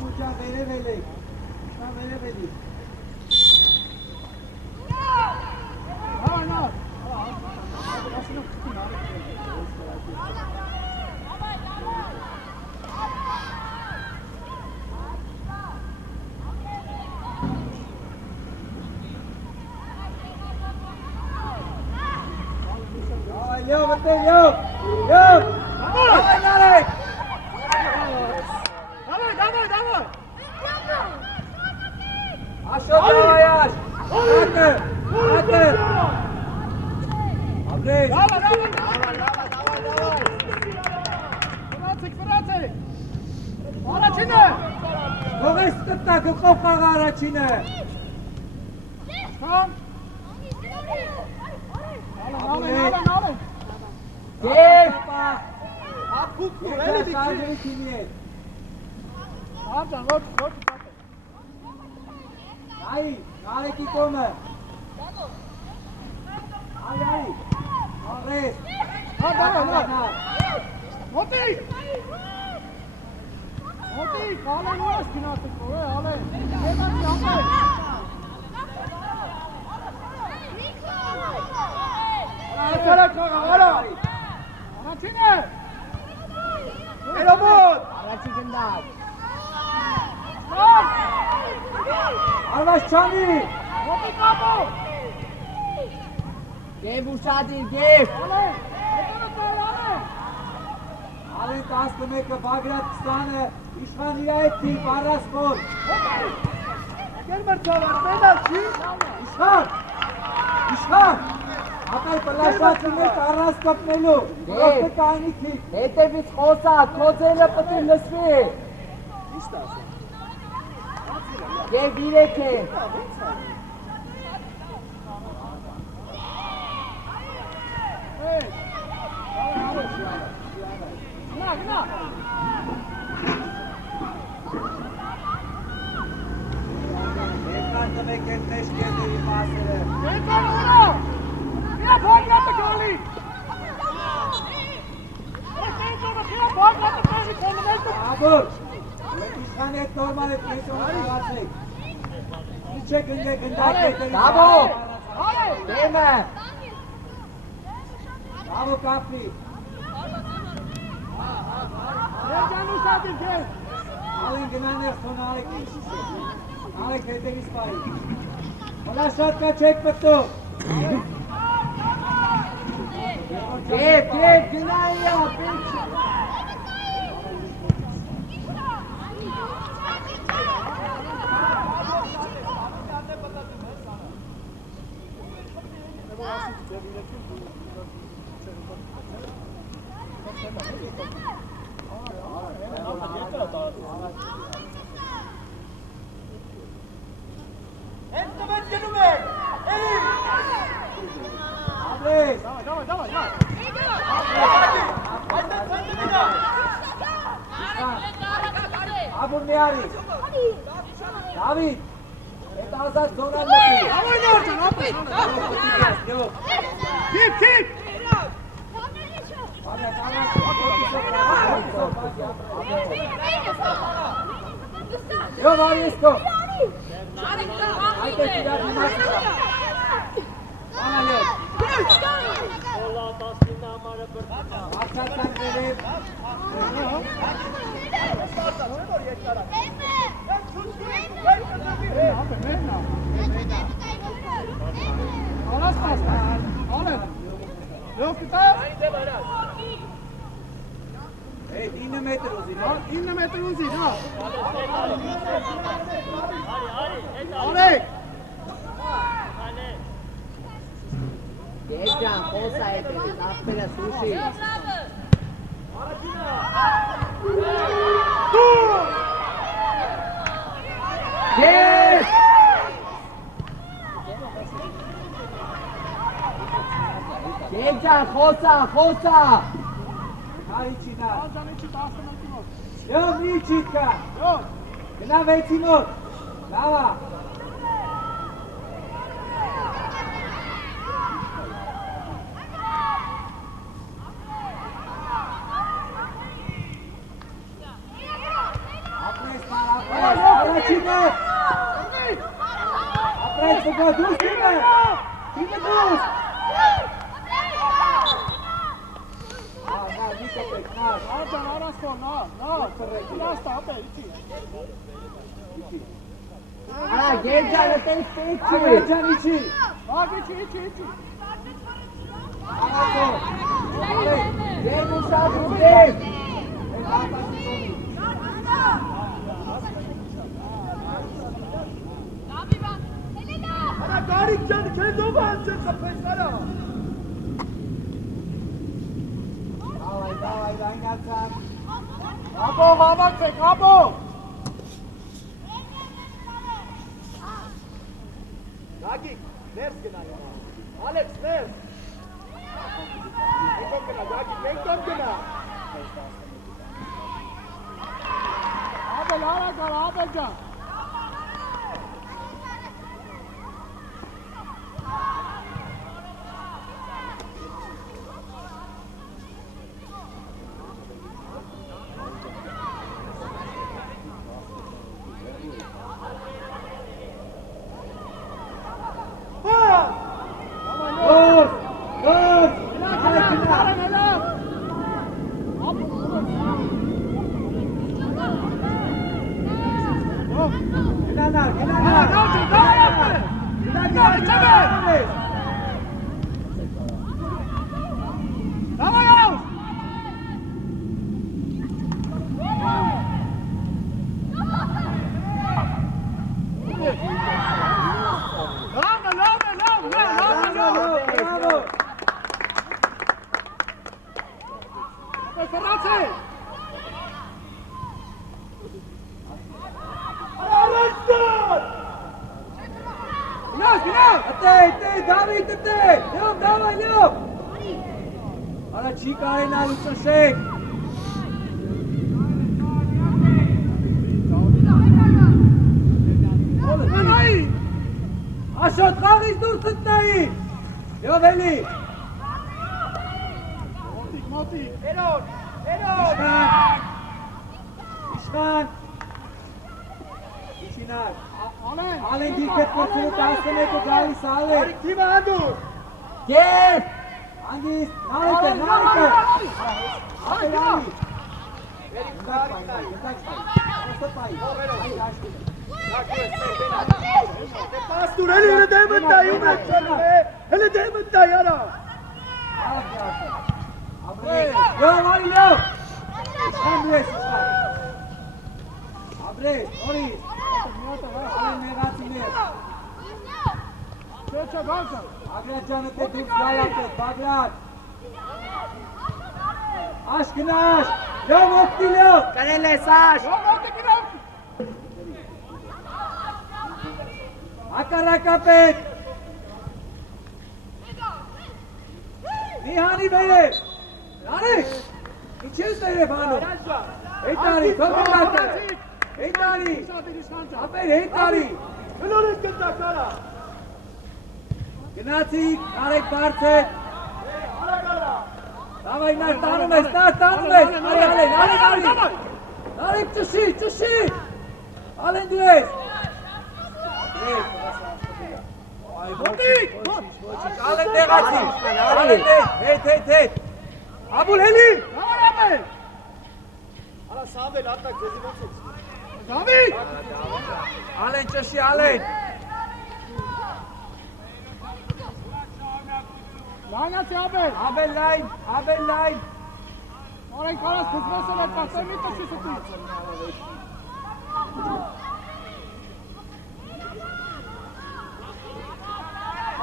Abuja vereveli. Şuna vereveli. Yok, betul, yok. Yok. Damai. Damai. Aşağı ayaş. Atın. Abreş. Давай. Францик. Арачине. Когось так, копка арачине. Kom. Alın. Gel. Öyle bir Rot. Ay, nare ki come. Ay. Abreş. Moti, kale nuas kinattık oraya, ale. Hemen yapmayın. Ara. Araçine. Elomut. Araçinden. Arvaş Çani. Moti kapo. Gel Burçadi, gel. Ale. Ale taskme ka Bagrat stane. İşhaniyeti Baraspor. Gel Marçalar, penaltı. İşhan. Atay Palasatine Taras kapnelu. Proste kani ki. Ete biz xosa, kozele patin lesvi. İstasın. Gel bileke. Gna. Ekran demek etmeş geldi ifasele. Ekran uno. Ya Bagrat'ı golü. Abur. İşhanet normal etmeyi sonra artık. Bir çekince gındak. Bravo. Deme. Bravo Kapri. Canı sakin gel. Alın gınaner sonra alek işisi. Alek hete ispari. Ola şatka çek pıttı. Gel günah ya. Abur ne arıyor? David. Etazat zona mı? Yok. Tip. Yok Marisko. Haydi tidak dimaksud. Mana yok. Allah tasdina amara berkata. Maksudkan verip. Yok kita. Inne meter uzi, no. Oleh. Dejan, cosa è per appena sushi. Yes! Dejan, cosa. Ariçina. Yok Niçitka. Yok. Kena vecinot. Lava. Apne Չինը։ Ապրեց բգա դուս Չինը։ Չինը դուս։ Արձան արասքո, նա, լաստա, ապե, իչի։ Գերջանը տես տեք չի։ Գերջան իչի։ Իչի։ Գերն ուշاد ուտեք։ Կարիք ջան, քեզ ով անցել խփես արա։ Davay, Rangazan. Abo, հավաքեք, abo։ Gagik, nerz gena. Alex, nerz. Menkon gena, Gagik, menkon gena. Abel, ara kar, Abel jan.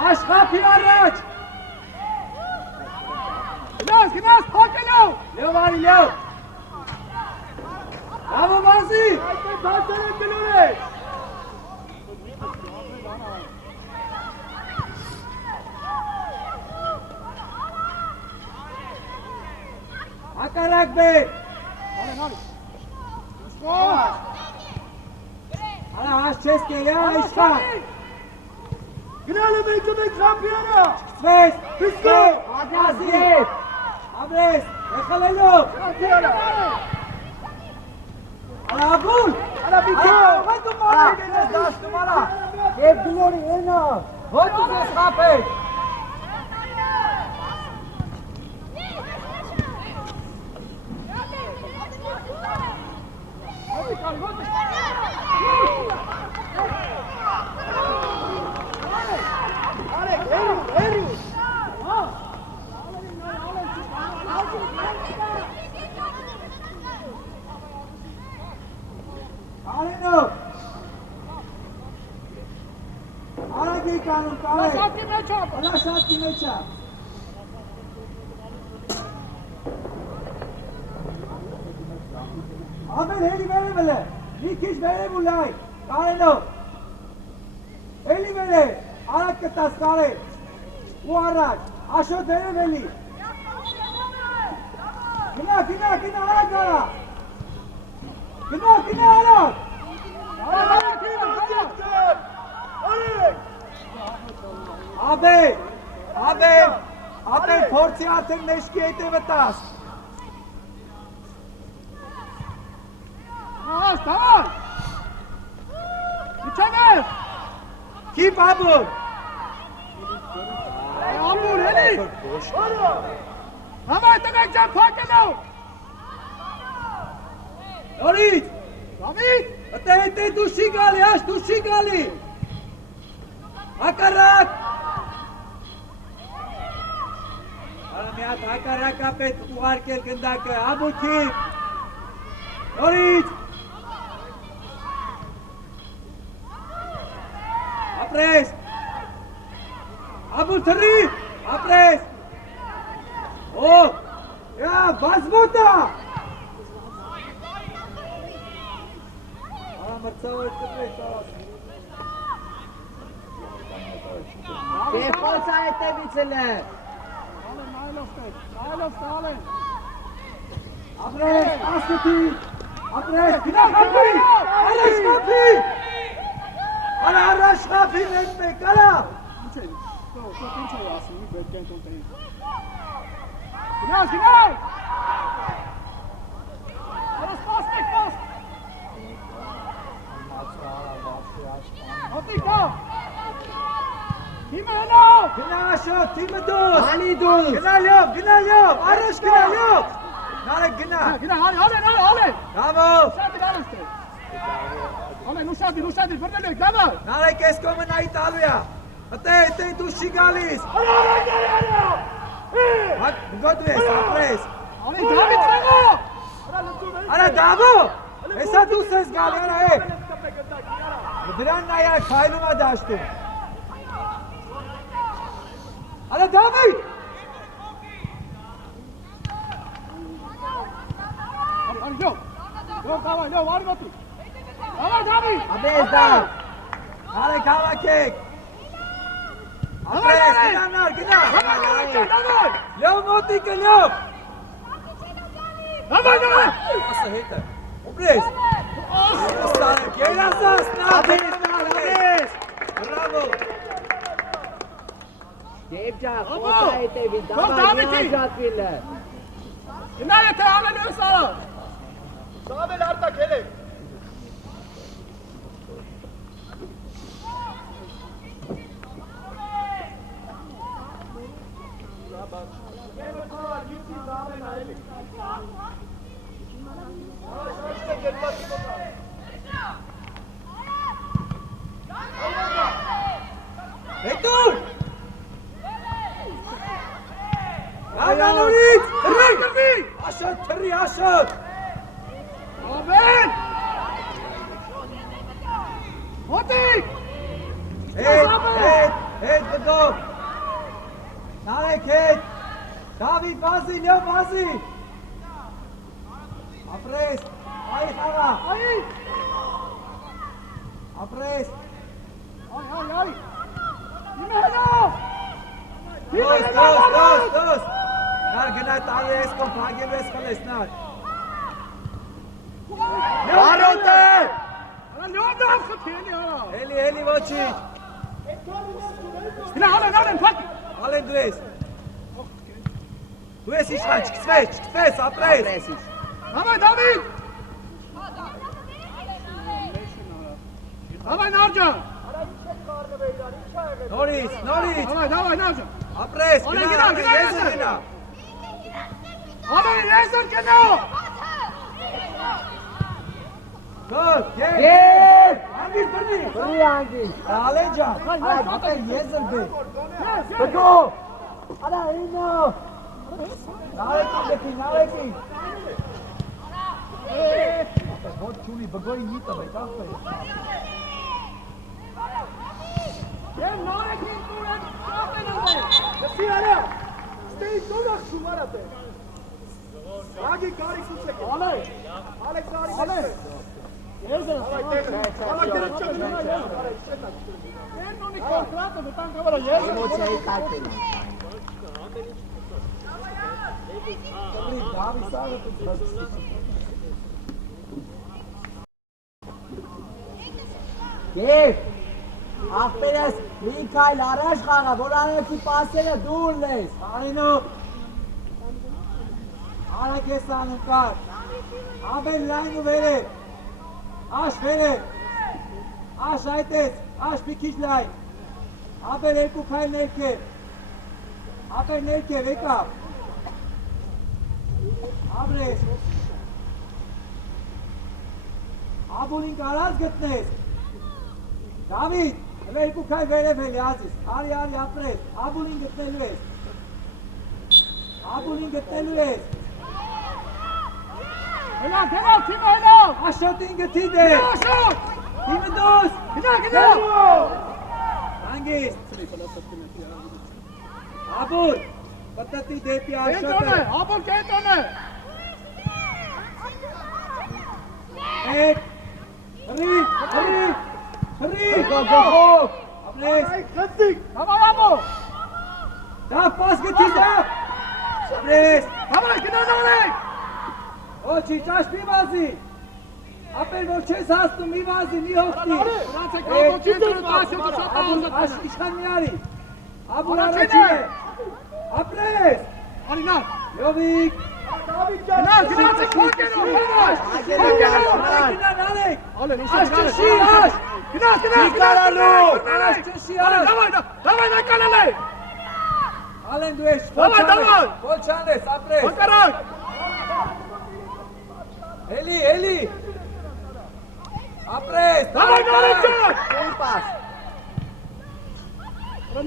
Aşkapı araç! Gnas, pakelo! Leo Mari, Leo! Bravo Marzi! Akarak Bey! Hala haş çeske ya işka! Gnale Benjamin Campiona! Sves! Pisko! Aziz! Abres! Ekhalelo! Hala Abul! Hala Pico! Hala Գլորի, ենա, հոտ ուզես խապեք։ Արենով, արագ էի կանում, կարեք, հնաշատի մեջա, ամեն հելի վերև էլ է, մի քիչ վերև ու լայ, կարենով, էլի վերև, արագ կտաս կարեք, ու առաջ, աշոտ վերև էլի, գնա, արագ արա, գնա, արագ, Աբե, փորձի արդեն մեջքի հետևը տաս։ Давай! Իջանես! Քիպ Աբուր։ Աբուր, էլի! Համայ տնեք ջան փակելով! Նորից։ Դավիթ! Հետե դուշի գալի, աշ դուշի գալի։ Հակառակ։ Արա մի հատ հակառակա պետք ուղարկել գնդակը, Աբուր քիպ։ Նորից։ Ապրես։ Աբուր թռի, ապրես։ Օ, յա, բազմոտա։ Մրցավոր կտրեք արաս։ Կեպոց այդտևից էլ է։ Ալեն, նայլով ստալեն։ Ապրես, ասկտի, ապրես, գնա խապի, առաջ խապի, արա առաջ խապի մեկ, արա։ Ինչ է, ինչ է ասում, մի բերք են տոնտեին։ Գնաս, Արաս պաս։ Հոտիկ ավ, թիմը հնով, Գնա աշոտ, թիմը դուս, Անի դուս, գնա լյով, առաջ գնա լյով, նարեք գնա, Ալեն, դամով, ուշադիր արուստ է, Ալեն, ուշադիր, վրնել եք, դամը, նարեք ես կոմը նայի տալու յա, հետե դուշի գալիս, գոտու ես, ապրես, Ալեն, դավիթ վեղո, արա դամով, հեսա դուս ես գալի, արա է, դրան նայակ, խայլում ա դաշտում, արա դավիթ, Լյով, արգոտի, դավիթ, աբես դավ, նարեք հավաքեք, ապրես, գնա, լյով մոտիկը լյով, ասա հետը, ապրես, Երասաս նաբես, բրավո, Դեև ջան, խոսա հետևի, դավայ նաժատվիլ է։ գնա եթե ամեն ես արա, Շավել արտակ հելեք։ հետուր, Գանանորից, թրի, աշոտ, թրի, աշոտ, ամեն, հոտիկ, հետ գդով, նարեք հետ, Դավիթ վազի, լյով վազի, ապրես, այ խաղա, ապրես, այ, իմը հնով, դոս, նար գնա տալի ես կոմ պագելու ես խլես նար, Բարոտ է։ արա լյով դավ խթելի արա, էլի ոչի, գնա ալեն, փակ, ալեն դու ես, դու ես իշխան, չկծվես, ապրես, ամեն դավիթ, ամեն արջան, Նորից, նորից։ Давай, Նազա։ Ապրես, Օլե, գնա, գնա, գնա, եզը գնա։ գնա։ Ալեն, եզր գնա։ Գոլ, գեր։ Անգիս բրնի։ Բրի անգիս։ Ալեն ջան, ապեր եզր բե։ Բգո։ Արա ինո։ Նարեկին դեպի, նարեկին։ Ոչ չունի, բգոյի նիտը բեք, ապեր։ Եմ նորեքին տուրեն կապեն ալեն։ Լսի արա, ստեի տոնախ շումարատ է։ Ագի կարի կուսեք է։ Ալեն, Ալեք կարի Ալեն։ Եզր, Ալեք դրը չգնա ես։ Են ունի կոնտրատը վտան կավարա եզր։ Էմոցիայի կարգին։ Կբրի, դավի սաղը դու ծրասի։ Գեր։ Աղբերես մի քայլ առաջ խաղա, որ անելքի պասերը դուր լես։ Արինո։ Արակ ես անում կար։ Ամեն լայն ու վեր է։ Աշ վեր է։ Աշ այդ ես, աշ մի քիչ լայն։ Ամեն երկու քայլ ներքև։ Ամեն ներքև եկավ։ Ամրես։ Աբունին կարած գտնես։ Դավիթ, երկու քայլ վերև էլի ազիս, արի ապրես, աբունին գտնելու ես։ Աբունին գտնելու ես։ Հելա, գնա, թիմը հելա։ Աշոտին գթի դե։ Աշոտ։ Թիմը դոս։ Գնա։ Անգիս։ Աբուն, պտտի դեպի Կենտրոն է, աշոտը։ աբոլ կենտրոն է։ Եկ, հրի, ապրես, Գծիկ։ Հավայ աբո։ դավ պաս գթի դավ։ Ապրես, Հավայ, գնա նորեք։ ոչի ճաշ մի վազի։ Ապեր որ չես հասնում մի վազի, մի հոգտի։ Նրանց է կապո կենտրոնը տասյոտը շատ Աբուն, ազատ։ իշխան մի արի։ Աբուն Առաջին առաջին է։ է։ Ապրես, Արինա, Յովիկ, գնա, գնացեք հոգենով, հավայ։ գնա նալեք։ Ալեն, Աշ ուսան ճշի, աշ։ Գնա, Մի կարալու։ Աշ ճշի, աշ։ Давай, նականալե։ Ալեն դու ես Давай, давай։ Ոչ չանես, ապրես։ Հակարակ։ Էլի։ Ապրես։ Давай, նորեջան։ Մի պաս։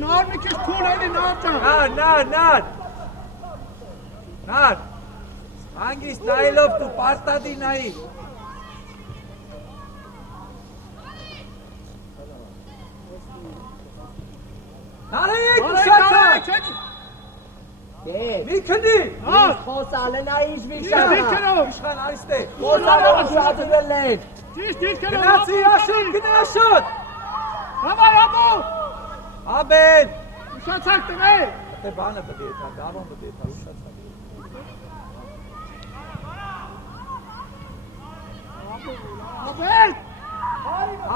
Նար մի քիչ քուլ էլի նարճան։ Նար։ Անգիս նայելով դու պաստադի նայի։ Նարեկ, ուշացակ։ Գեր։ Մի քնի։ Խոսալենա ինչ Դիրքերով։ վիշապ։ Իշխան արիստե։ Խոսալենա շատվել են։ Ճիշտ դիրքերով։ Գնացի, աշոտ, գնա աշոտ։ Հավայ աբո։ Աբեն։ Ուշացակ տղե։ Դե բանը բդեթա, դավոն բդեթա, ուշացակ։ Աբել։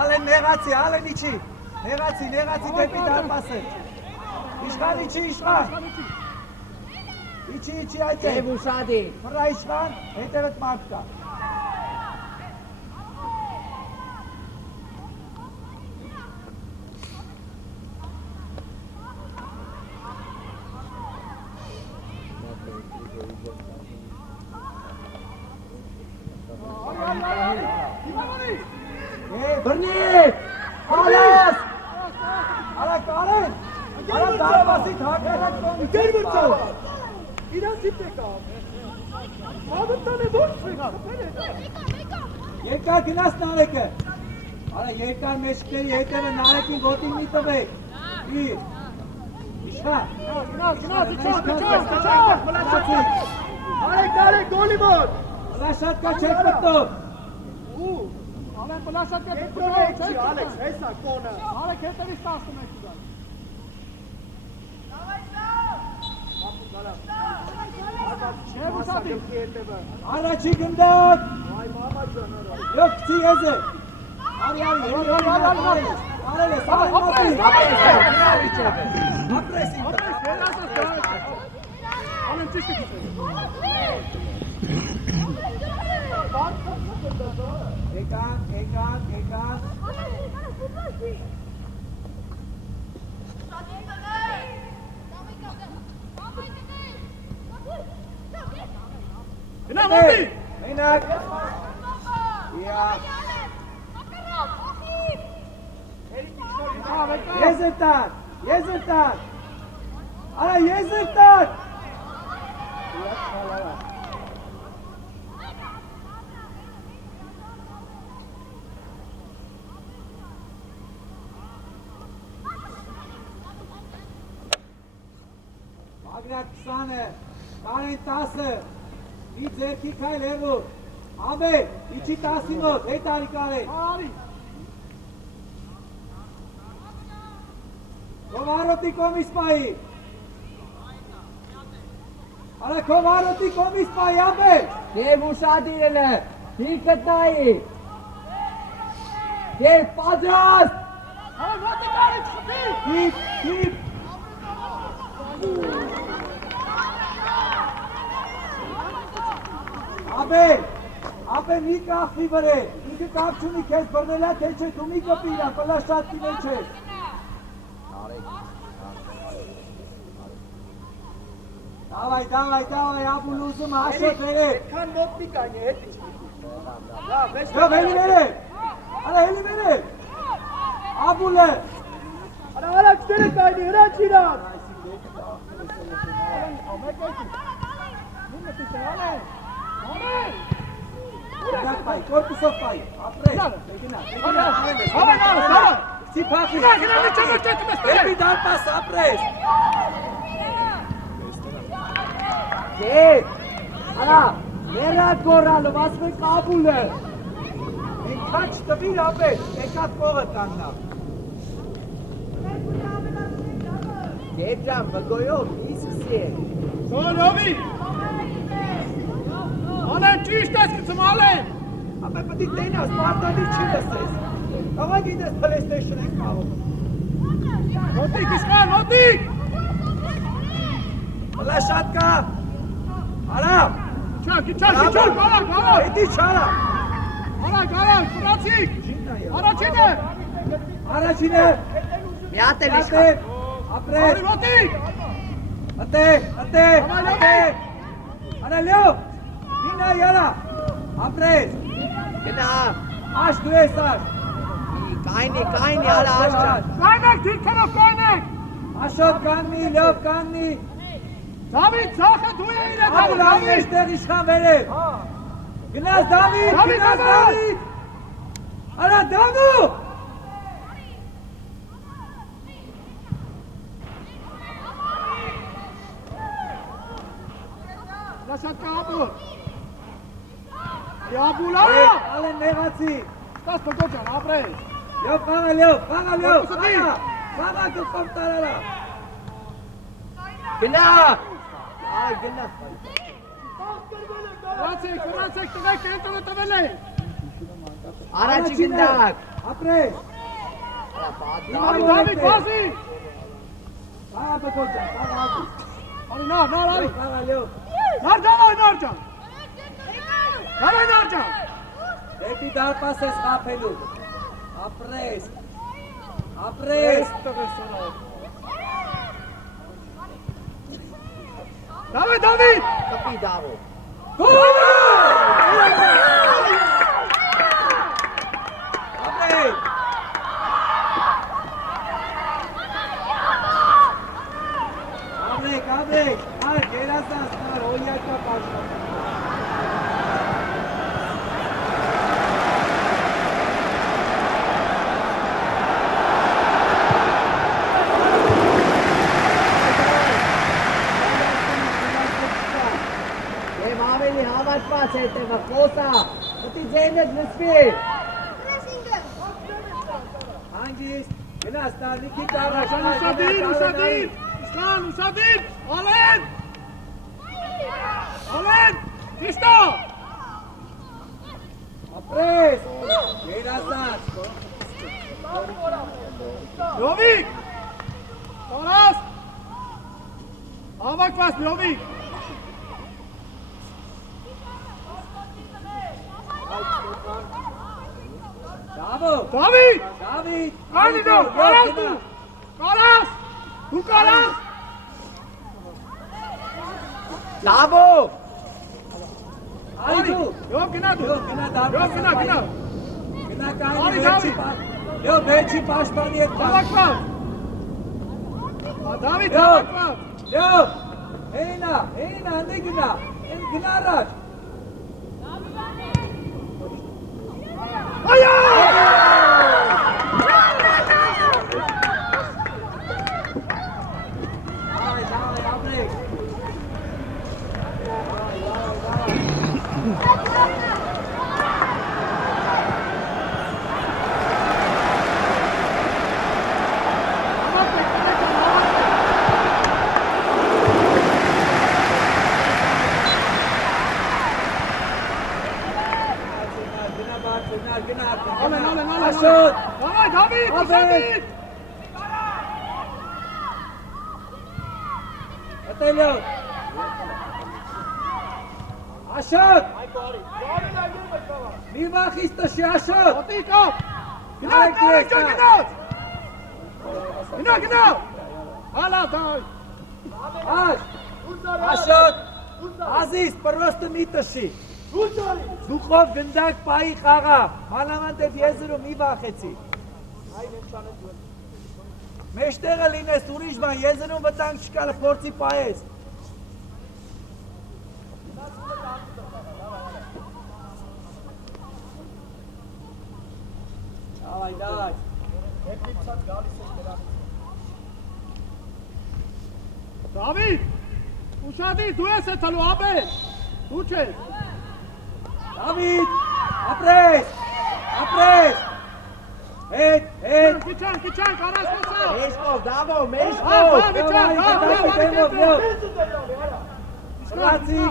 Ալեն նեղացի, ալեն իչի։ Նեղացի դեպի դարպասը։ Իշխան իչի, իշխան։ Իչի այդ է։ Եվ ուշադի։ Վրա իշխան, հետևդ մարդ կա։ Բրնի։ Հալես։ Ալեն, դարպասի թակերակ կոմի։ Գեր մրցավ։ Իրան զիպ եկա։ Ադտան է ոչ եկա։ Երկար գնաս նարեկը։ Արա երկար մեջքների հետևը նարեկին գոտին մի տվեք։ Իր։ Իշխան։ Գնաց, Արեք գոլի մոտ։ Լաշատ կա չեք պտով։ Ու Ալեն պլաշատ կետ Կենտրոն եկցի, Ալեքս, հեսա կոնը։ Արեք հետևից 11 դալ։ Չէ ուսատի։ Առաջի գնդակ։ Այ մամա ջան, Yok kıçı yazı. Arı Arales. Apres. Ալեն ճիշտ է։ Ekan. Մոդի։ Մենակ։ Իա։ Եզրտար։ Արա եզրտար։ Մագնատ 20-ը, Կարեն 10-ը, մի ձերքի քայլ հեռու, Աբել, իջի 10-ի մոտ, հետ արի Կարեն։ Քովարոտի կոմիս պայի։ Արա քովարոտի կոմիս պայի, Աբել։ Դև ուշադիր է, հիքըտ նայի։ Դև պատրաստ։ Հիպ։ Աբել մի կախվի վրե, ինքը կապ չունի քեզ բռնելա, թե չէ, դու մի կպի իրա, պլա շատկի մեջ ես։ Դավայ, աբուլ ուզում հաշոտ վերև։ Քան մոտ մի կանի, հետ իչ։ Լավ, հելի վերև։ Արա, հելի վերև։ Աբուլը։ Արա, արաքսերը կայնի, հրաչ իրան։ Կորպուսով պայի, ապրես։ Սիպախի։ Բեպի դարպաս, ապրես։ Դև, արա, մերակ գորալով, ասում է կաբուլը։ Մենք քաչ տվիր ապել, եկատ կողը տաննա։ Դև ջան, բգոյով, իսկսի է։ Սորովի։ Ալեն ճիշտ ես գծում, ալեն։ Ապե պտի տենաս, մարդանի չի լսես։ Աղա գիտես PlayStation ենք կարող։ Մոտիկ, իսկան, մոտիկ։ Հլա շատ կա։ Արա։ Չակ, գալա։ Էդի չարա։ Գալա, կրացիկ։ Առաջինը։ Մի հատ էլ իշխան։ Ապրես։ Արի մոտիկ։ Ատե։ Արա լյով։ Մինա յարա։ Ապրես։ Գնա, Աշ դու ես աշ։ կայնի, արա աշճան։ Կայնեք, դիրքերով կայնեք։ Աշոտ կաննի, լյով կաննի։ Դավիթ, ծախը դու է իրը Աբուլ ամեշ տեղ իշխան վերև։ Գնաս Դավիթ։ Արա Դավու։ Լաշատ կա աբուլ։ Աբուլ արա։ Ալեն նեղացի։ Ստաս բգոջան, ապրես։ Լյով, խաղա, խաղա գլխով տարարա։ Գնա, այ գնա։ Կրացեք, տղեք, կենտոնը տվել է։ Առաջի գնդակ։ Ապրես։ Դավիթ, բազի։ Խաղա բգոջան, խաղա ագի։ Արի, նար, արի։ Խաղա լյով։ Նար, նար ջան։ Դեպի դարպաս ես խապելու։ Ապրես։ Դավիթ։ Կպի դավո։ Ապրես։ Աբրեք, այ գերազանց կար, հոլյակա պաշտապ։ Դև ավելի հավատված է տեղը, խոսա, պտի ձենդ լսվի։ Հանգիստ, գնաս տարնի քիչ առաջ։ Ուսադիր, իսկան, ուսադիր, ալեն, կիշտո։ Ապրես, գերազանց։ Լովիկ, տարաս, հավակված լովիկ։ Դավիթ, Կարնիդո, կարաս դու, կարաս։ Դավո։ Այդու։ Յով գնա դու։ Յով գնա դարձ։ Յով գնա գնա։ Գնա կայնի վերջի Յով վերջի պաշտպանի հետ կա։ Հավաքված։ Դավիթ հավաքված։ Յով։ Հենա, անդե գնա։ Գնա առաջ։ Այո! Աշոտ! Давай, Դավիթ, Դավիթ! Ատելյոն! Աշոտ! Մի վախից տշի Աշոտ! Ոտի կապ! Գնա, Դավիթ, գնա! Հալա, Դավիթ! Աշոտ! Ազիզ, պրոստը մի տշի! Դուխով գնդակ պայի խաղա, մանավանդ էդ եզրում մի վախեցի։ Մեջտեղը լինես ուրիշ բան, եզրում վտանգ չկա, փորձի պայես։ Դավայ։ Դավիթ, ուշադիր, դու ես եթալու, ապեր, դու չես։ Դավիթ, ապրես, հետ, Քիչանք, առաջ մոսա։ Մեջքով, Դավո, մեջքով։ Շրացի,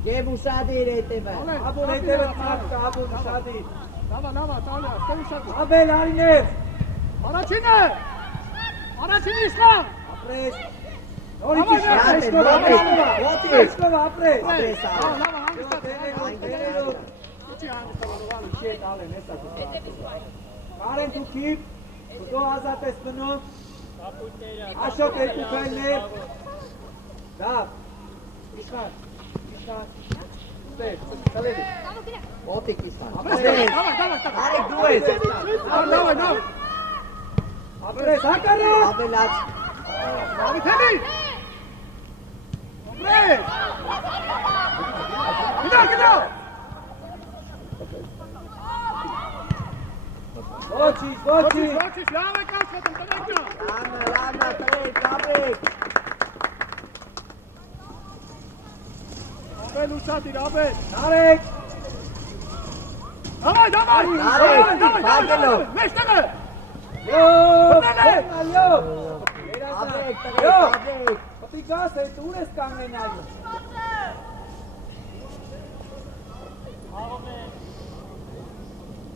Եվ ուշադիր հետևը։ աբուն հետևը ծաղկա, աբուն ուշադիր։ Լավա, տալյա, ստե ուշադիր։ Աբել, արիներ, Առաջինը, իսխան։ ապրես, նորի կիշկա, մեջքով ապրես։ Լավա, հանգստացի։ Կարեն դու քիվ, դու ազատ ես մնում, Աշոտ երկու քայլներ, դավ, իշխան, ստեր, կլեդի, Ոտիկ իսան։ Давай. Արեք դու ես։ Давай. ապրես, հակարը, Աբելաց։ Դավիթ հելի։ Ապրես։ Գնա։ ոչինչ, Լավ է կացվետում, տնեկնա։ Լամնա, տրեք։ Ապել ուշադիր, ապել։ նարեք, Давай. Մեջտեղը։ յով, Աբեք, յով, տրեք։ պտի գաս է, ուր ես կանգնենալու։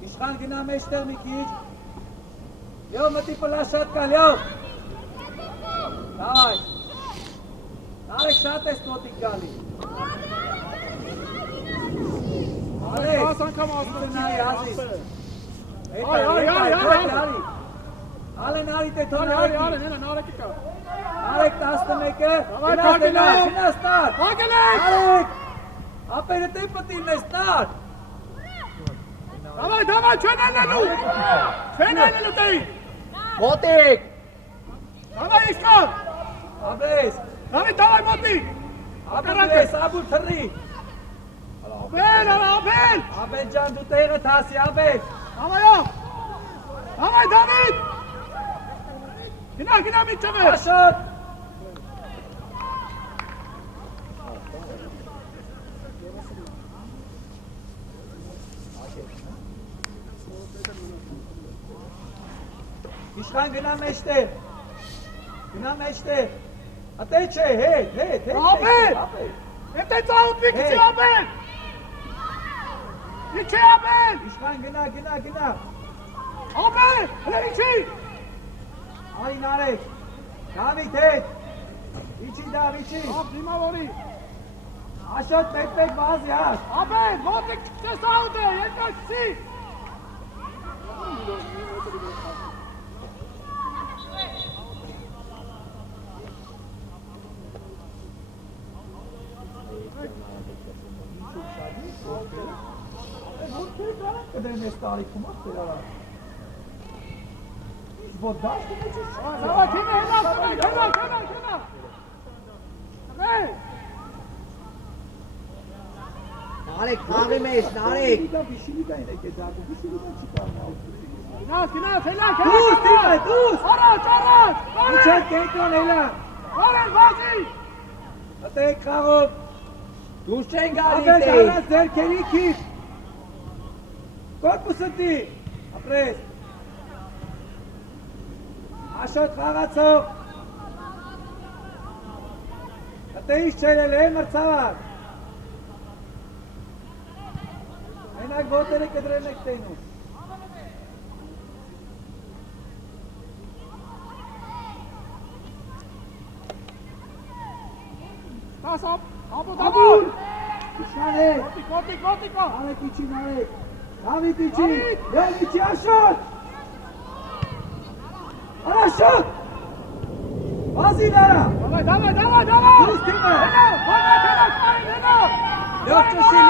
Իշխան գնա մեջտեղ մի քիչ, յով մտի պլաշ շատ կալ, յով, դավայ, նարեք շատ ես նոտիկ գալի, արեք, Այս անգամ ասում նայի ազիս, Ալե նարի տե թոն Արի, նարեկի կա։ Արեք 11-ը, գնա ստար, Հագելեք։ արեք, ապերը տե պտիրն է ստար, Давай, չեն անելու տեի։ Ոտիկ։ Давай, իսկան։ ապրես, Դավիթ, մոտի։ ապրես, աբուր թրի, Ապել։ ապել ճան դու տեղը թասի, ապել, Давай, Դավիթ։ Գնա միջևը։ Աշոտ, Իշխան գնա մեջտեղ, ատե չէ, հետ, Ապել։ Եթե ծաղուտ մի քիչ ապել։ Իչի ապել։ Իշխան գնա, Ապել, հլե իչի։ Այ նարեք, Դավիթ հետ, իչի Դավ, իչի, Դիմավորի։ Աշոտ մեկ բազ յար, Ապել, մոտիկ չկցես աուտ է, երկար չցի։ մեծ տարիքում ախտեր արա։ Որ դաշտը մեծ է։ Դավա, քինը հենա, քենա։ Դավե։ Նարեկ, խաղի մեջ, Նարեկ։ Բիշիլիկային եք է դարձում, բիշիլիկան չի կարնալ։ Գնաց, հենա, Դուս, դիմը, դուս։ Առաջ, Իչան կենտրոն էլա։ Վարեն, վազի։ Ատեք խաղով։ Դուս չեն գալի Ապել տեի։ հարած ձերքերի քիչ։ Կորպուսը դի։ Ապրես։ Աշոտ խաղացող։ Ատեիշ չելել է մրցավար։ Մենակ ոտերը կդրեն եք տենում։ Տասապ, Աբուլ։ աբուլ։ Իշխանեք։ Կոտիկ։ Արեք իչի նարեք։ Դավիթ իչի։ Ել իչի Աշոտ։ Աշոտ։ Վազի նարա։ Դավայ։ Դուս թիմը։ Հենա։ Լյով ճշի,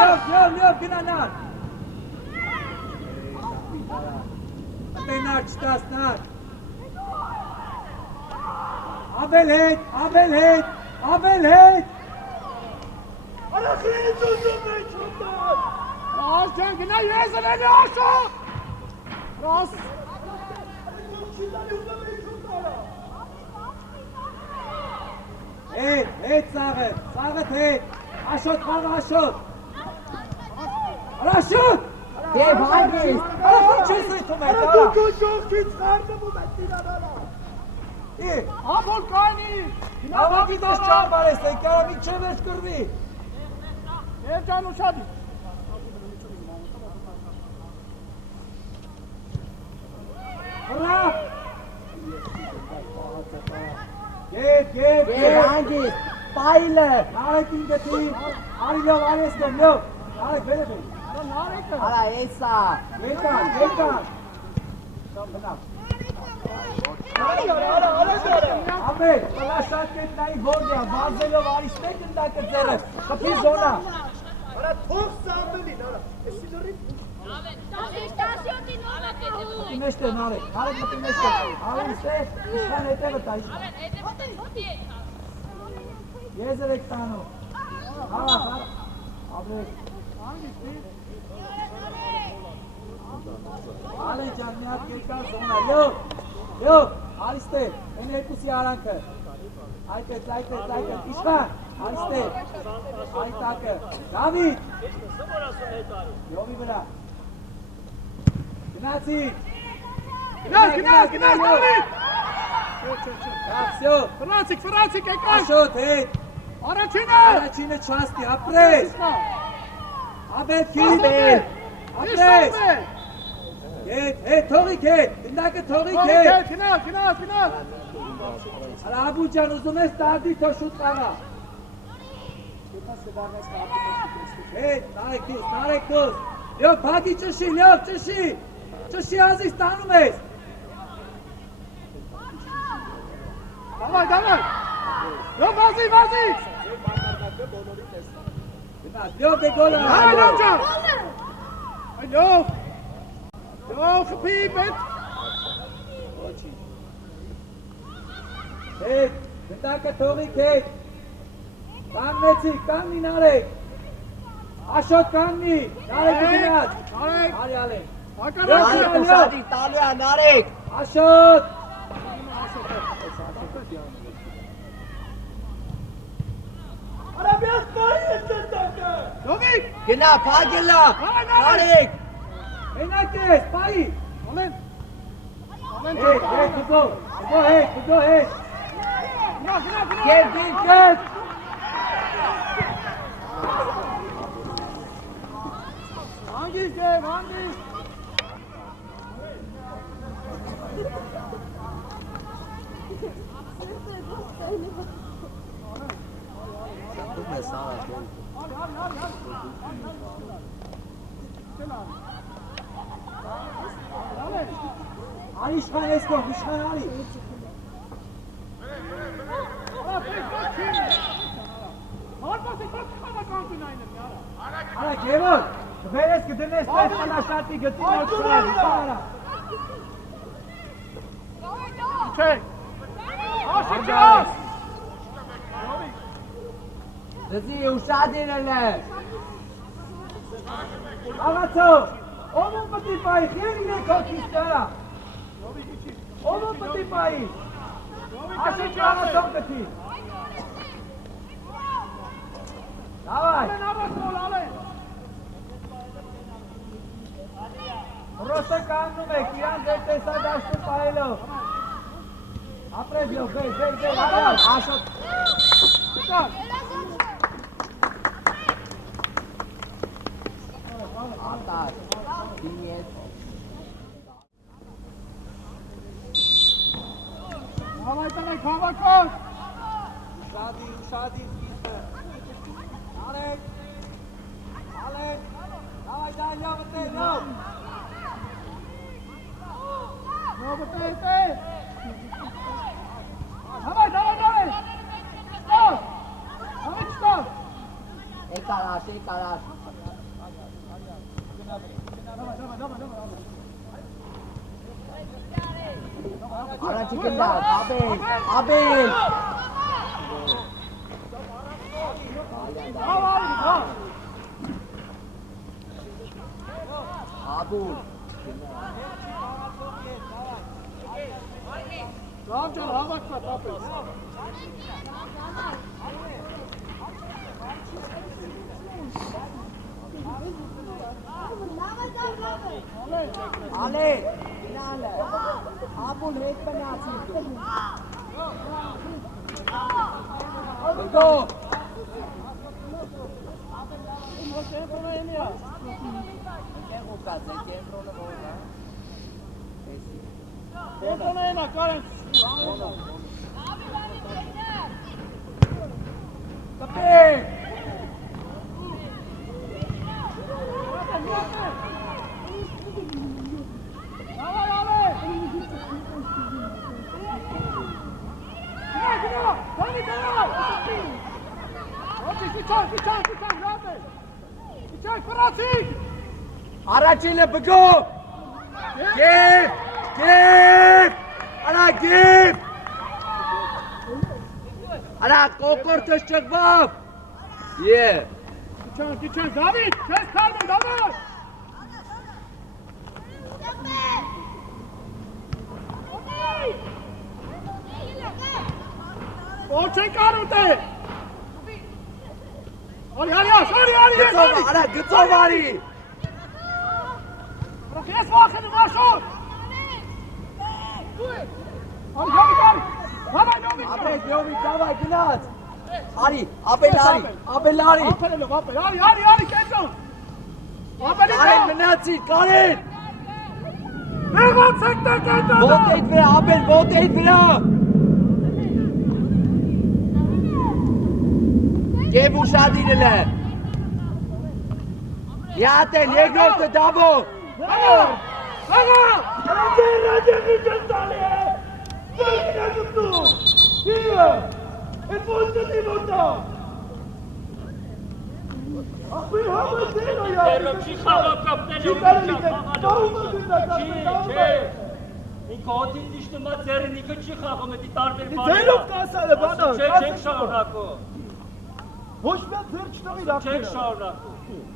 լյով, գնանար։ Ատենար, չտասնար։ Աբել հետ։ Արախրից ուզում է չոտար։ Ռաս ջան, գնա եզր էլի աշո։ Ռաս։ Հետ ծաղը հետ։ Աշոտ խաղը Աշոտ։ Աշոտ։ Դեվ հանգիստ։ Ինչ ես այդում Արա այդ, դու քո ժողքից խարդվում ես տիրանալա։ Աբոլ կանի։ Ավագի դες չար բարես, կարամ ինչև ես կրվի։ Եվ ջան ուշադի։ Հռավ։ Դեվ հանգիստ։ Պայլը։ Նարեք իմ գտի, արի լով, արես լով, լով։ Նարեք վերը բերի։ Նարեկը։ Արա էսա։ Երկան։ Բնավ։ Ապել, պլաշակետնայի բորդյա, վազելով արիստեք ընդակը ձերը, խպի զոնա։ Արա թող սամբելին, արա։ Էսի դրի։ Մտի մեջտեր նարեք, նարեք մտի մեջտեր, արիստեք, իշխան հետևը տա իշխան։ Եզր եք տանում, հարավ, ապրեք։ Ալեն ջան, մի հատ երկար զոնա, լյով, արիստեր, են երկուսի արանքը, այդպես, իշխան, արիստեր, այդ ակը, Դավիթ, լյովի վրա, գնացի, Գնաց, Դավիթ։ Կապսյո, Ֆրանցիկ եկան։ Աշոտ հետ, Առաջինը չանցնի, ապրես, Աբել քիլի, ապրես, հետ, թողիք հետ, ընդակը թողիք հետ, Գնաց։ Արա Աբուլ ջան, ուզում ես տարդի թո շուտ խաղա, հետ, նարեք դուս, լյով բագի ճշի ազի ստանում ես, Դավայ։ Լով վազի։ լյով դե գոլը, Լավ ջան։ Լով խփի պետ։ հետ, ընդակը թողիք հետ, կանգնեցիք, կանգնի նարեք, Աշոտ կանգնի, նարեք գնաց, արի ալեն, Նարեկ ուշադի տալու է Նարեկ։ Աշոտ, Արա միած բարի ես ծրտակը։ Լովիկ։ Գնա, փագելա։ Նարեկ։ մենակ ես, պայի, Ամեն հետ, գդո հետ, Գեր դինքըտ։ Հանգիստ։ արի իշխան ես կող, իշխան արի, արա գևոր, Վերես կդնես տես խնաշատի գտի նոտ սրազի, պարա։ Չեք։ Աշի չաս։ Դզի ուշադիրել է։ Աղացո, ովում պտի պայի, խերին է կոքիս տրա։ Ովում պտի պայի։ Աշի չի աղացով գտի։ Դավայ։ Ալեն առած մոլ, ալեն։ Ռոստը կանգնում եք, իրան ձեր տեսադաշտը պայելով։ Ապրես լով, վեր, առած, աշոտ։ Կտար։ Ատար, դինես։ Հավայտանեք, հավաքոտ։ Ուշադիր սկիզբը։ Արեք, դավայ դայլյա վտել, լավ։ Նոբտես է։ Հավայ, դավայ։ Ստով։ Հավայ չստով։ Եկ արաշ։ Առաջի կնդակ, Աբել։ Աբուլ։ Լավ ջան, հավաքված ապես։ Ալեն, գնալը, Աբուլ հետ բնացի։ Գո։ Կենտրոնայինա, կարեն։ Կպեր։ Առաջինը բգով։ Գև, արա գև։ Արա կոկորտը շճղվավ։ Գիչան, Դավիթ, չես թարմն, Դավիթ։ Ոչ են կարուտ է։ Արա գծով արի։ Ես վախենում աշոտ։ Ապրես լովի, դավայ, գնաց։ Արի, ապել արի։ Արի, կենտրոն։ Կարեն մնացի, Կարեն։ Մեղացեք տե կենտրոնը։ Ոտեիտ վրա, ապել, ոտեիտ վրա։ Գև ուշադիրել է։ Յատել, երկրորդը դաբով։ Ռաջեղի ճստալի է, դերին է գպնում, հիը, են ոնցտի ոտա։ Ախվի համը ձեր այա։ Դերով չի խաղա կապտել Չի կարելի կետ, տահում է գնդա կապտել։ Ինքը հոտին դիշտում է ձերնիկը չի խաղում, էդի տարբեր Ձերով կասալը բանա, Չեք շարունակում, ոչ միա ձեր չտաղի չեք ռակները։ շարունակում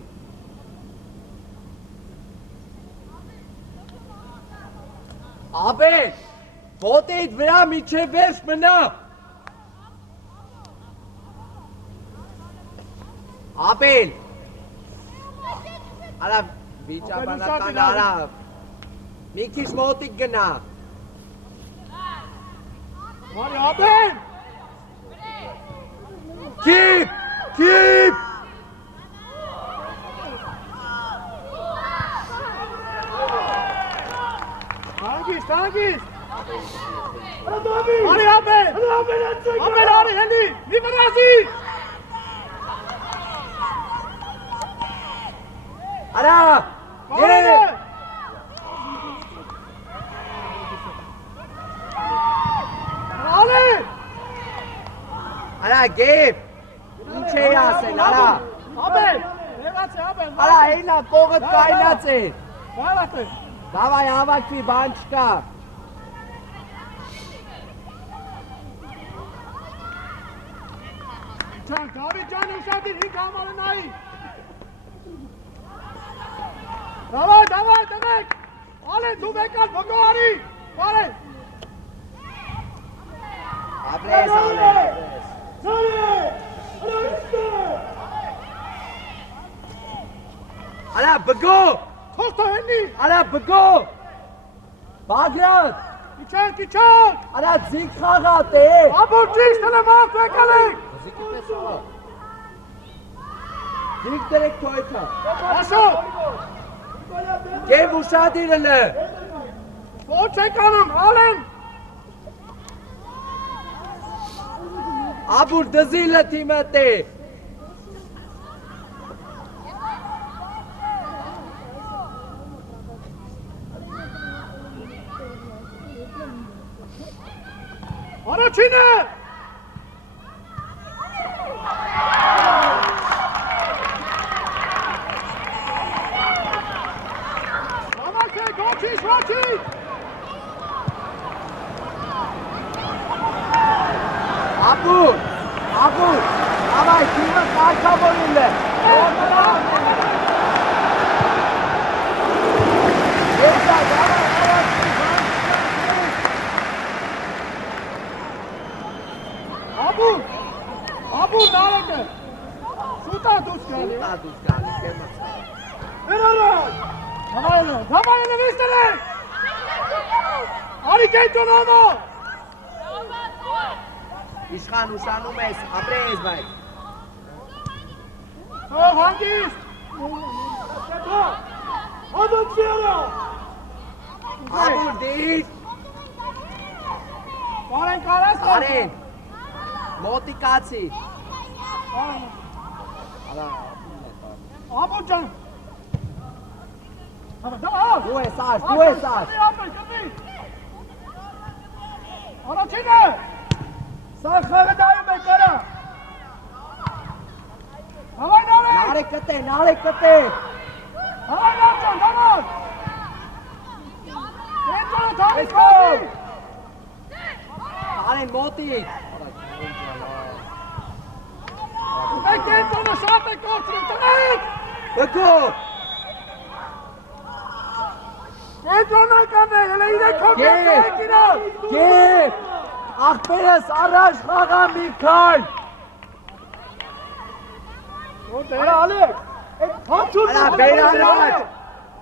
Ապել, ոտեիտ վրա միջև վերջ մնա։ Ապել։ Արա, վիճաբանական արա։ Մի քիչ մոտիկ գնա։ Մարի, ապեն։ Քիպ։ Հանգիստ։ Ադամի, Արի, ապեն։ ադամեն ացեք։ Ապեն, արի, հելի, մի վրազի։ Արա, Կարենը։ Ալե։ արա գեբ, ինչ էի ասել, արա։ Ապեն, նեղաց Abel. Արա հենա կողը կայնած է։ Վարատը։ Դավայ հավաքվի բան չկա։ Ջան, Դավիթ ջան, ուշադիր 5 համարը նայի։ Davay, demek. Ale, tu bekal, bako ari. Pare. Abres, Ale. Ala, bago. Tohta henni. Ala, bago. Bagrat. Kiçak. Ala, zik xağat e. Abur ciş telemat bekalik. Zik direkt toyta. Aşo. Gel uşadirle. O çekanım, alem. Abur dazıyla timete. Araçine. Watch! Abur! Abur! Ama kime karşı boyunla. Abur! Abur daleke. Suta duskali. Suta duskali. Gelmez. Merhaba. Damayla vistele. Hareket donama. İşkan uşanım es. Abres bay. Hangis? Adam çiğara. Abur değil. Karen karas. Karen. Motikasi. Abur can. Du esas, du esas. Araçine. Sakları dayım bekara. Havay nare. Nare kate, nare kate. Havay napcan, tamam. Kendine tabi koy. Karen motik. Ben kendine şahate koştum, tamam. Bako. Kendine kanne, hele yine koy. Gel. Gel. Akberes araç xağa Mikail. O değer Ali. Hançur. Ala beyranat.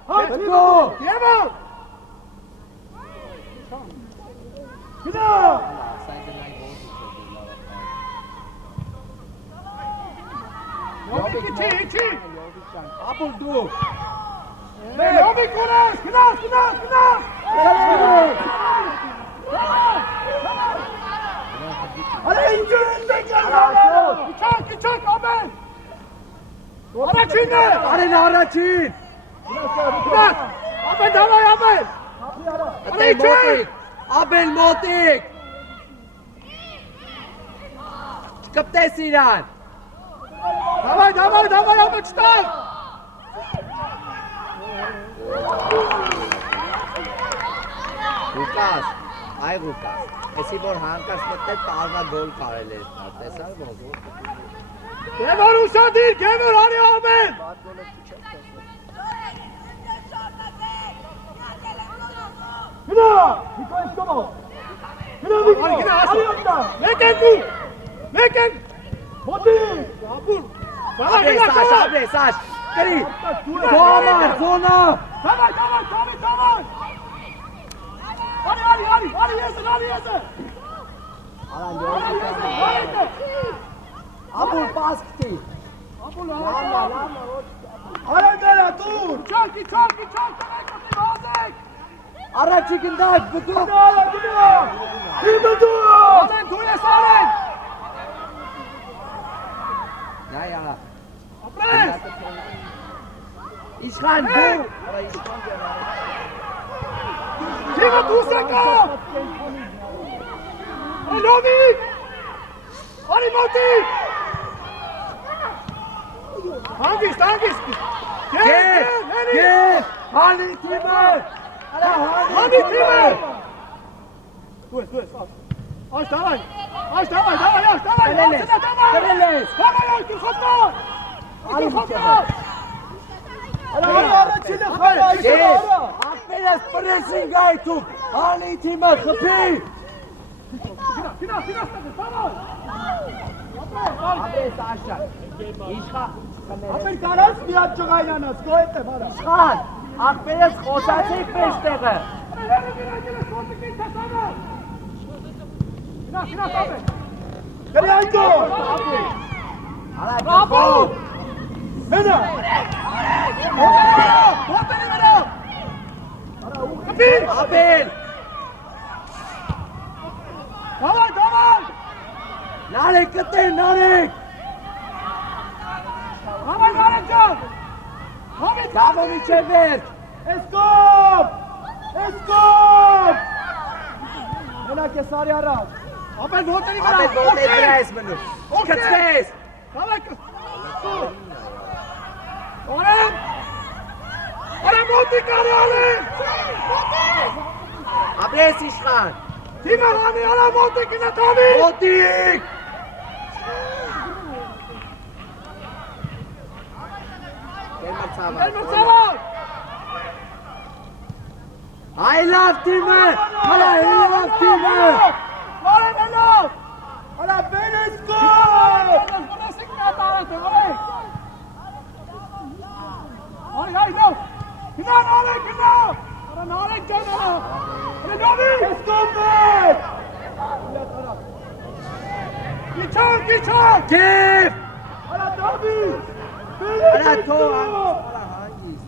Bako. Yema. Gida. Yobi içi. Abur du. Yobi kuras. Gidas. Hadi incirinde gel. Küçük abi. Araçine. Karen araçin. Bak. Abi davay abi. Ate motik. Abel motik. Çıkıp sinan. Davay abi çıtak. Lucas. Ay Lucas. Esi bor hankas mette tarva gol kavele. Tesar bozu. Geber uşa değil, geber hadi abi. Hina! Meken! Hadi! Abur! Abre saç. Keri. Zona. Tamam! Hadi yesin! Abur pas gitti. Lama. Hadi dur! Çok! Ara çıkındak. Butu. Hadi duya saren! Ya. Abres! İşkan bu. Kima Dusaka! Lovik! Hadi Moti! Hangist. Gel! Hani Timur! Hani Timur! Du es, auf. Aç, давай! Aç, давай! Treles! Давай, Aç, kopma! Ali Kopma! Ara çile xara Gel! işe ara. Akberes pressing aytup! Ali Timur xıpi! Final, tamam! Abes aşağı! İşha! Ապեր կարաս մի հատ ճղայնանաս, գոհետ եմ արա։ Իշխան! Akberes խոսացիք մեզ տեղը! Գրի այդո։ Բրավո! Հենա։ Ոտերի վրա! Abel! Давай! Նարեկ կտեն, նարեկ! Давай, Նարեկ! Գավովիչ է վերջ! Էսկոպ։ Հենա կեսարի առաջ։ Ապել ոտերի վրա! Abel ոտեր վրա ես մնում! Կծվես! Давай! Արեմ ոտիկ արի! Abes իշխան! Թիմը հանի արեմ ոտիկին է թավի! Ոտիկ! Մրցավար! I love Timur! Hala I love Timur! Արեմ έλավ! Արա բեր էսկոպ։ Գնացիք մի հատ արետ է, արեք! Արեք, նո! Գնա, Նարեկ, գնա! Արա Նարեկ ջան, արա! Արա նովի! Էսկոպ բեր։ Գիչակ! Կև! Արա դավի։ Արա թող! Արա հանգիստ!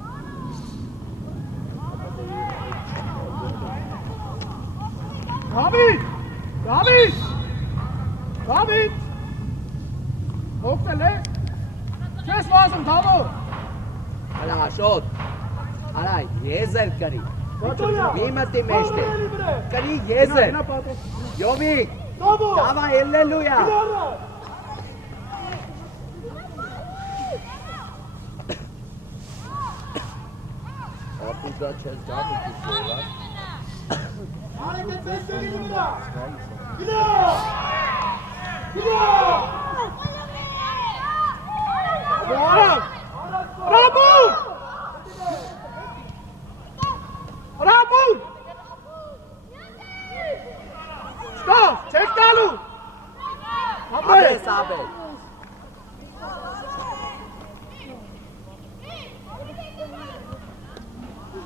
David! Օգնել է։ Չես վազում, Դավո։ Արա աշոտ! Արա եզել կրի! Մի մտի մեջտ է! Կրի եզել! Յովիկ! Դավո։ Դավա ելլելույա! Ապուզա չես դամի կիսորա։ Արեք է պեստերի վրա։ Գնա։ Ռաբու! Ստով, չեք տալու։ Abes, Abel!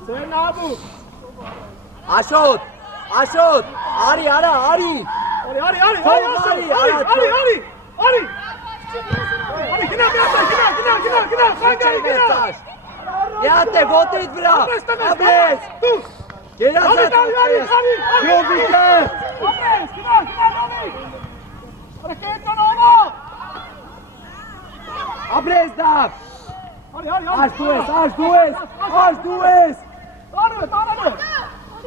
Սեն աբու։ Աշոտ! Աշոտ! Արի, արա, արի! Արի, գնա, խանգարի, Յատ է ոտեիդ վրա! Abes! Գերացած ոտես! Յովիկը! Abres դավ! Աշ դու ես!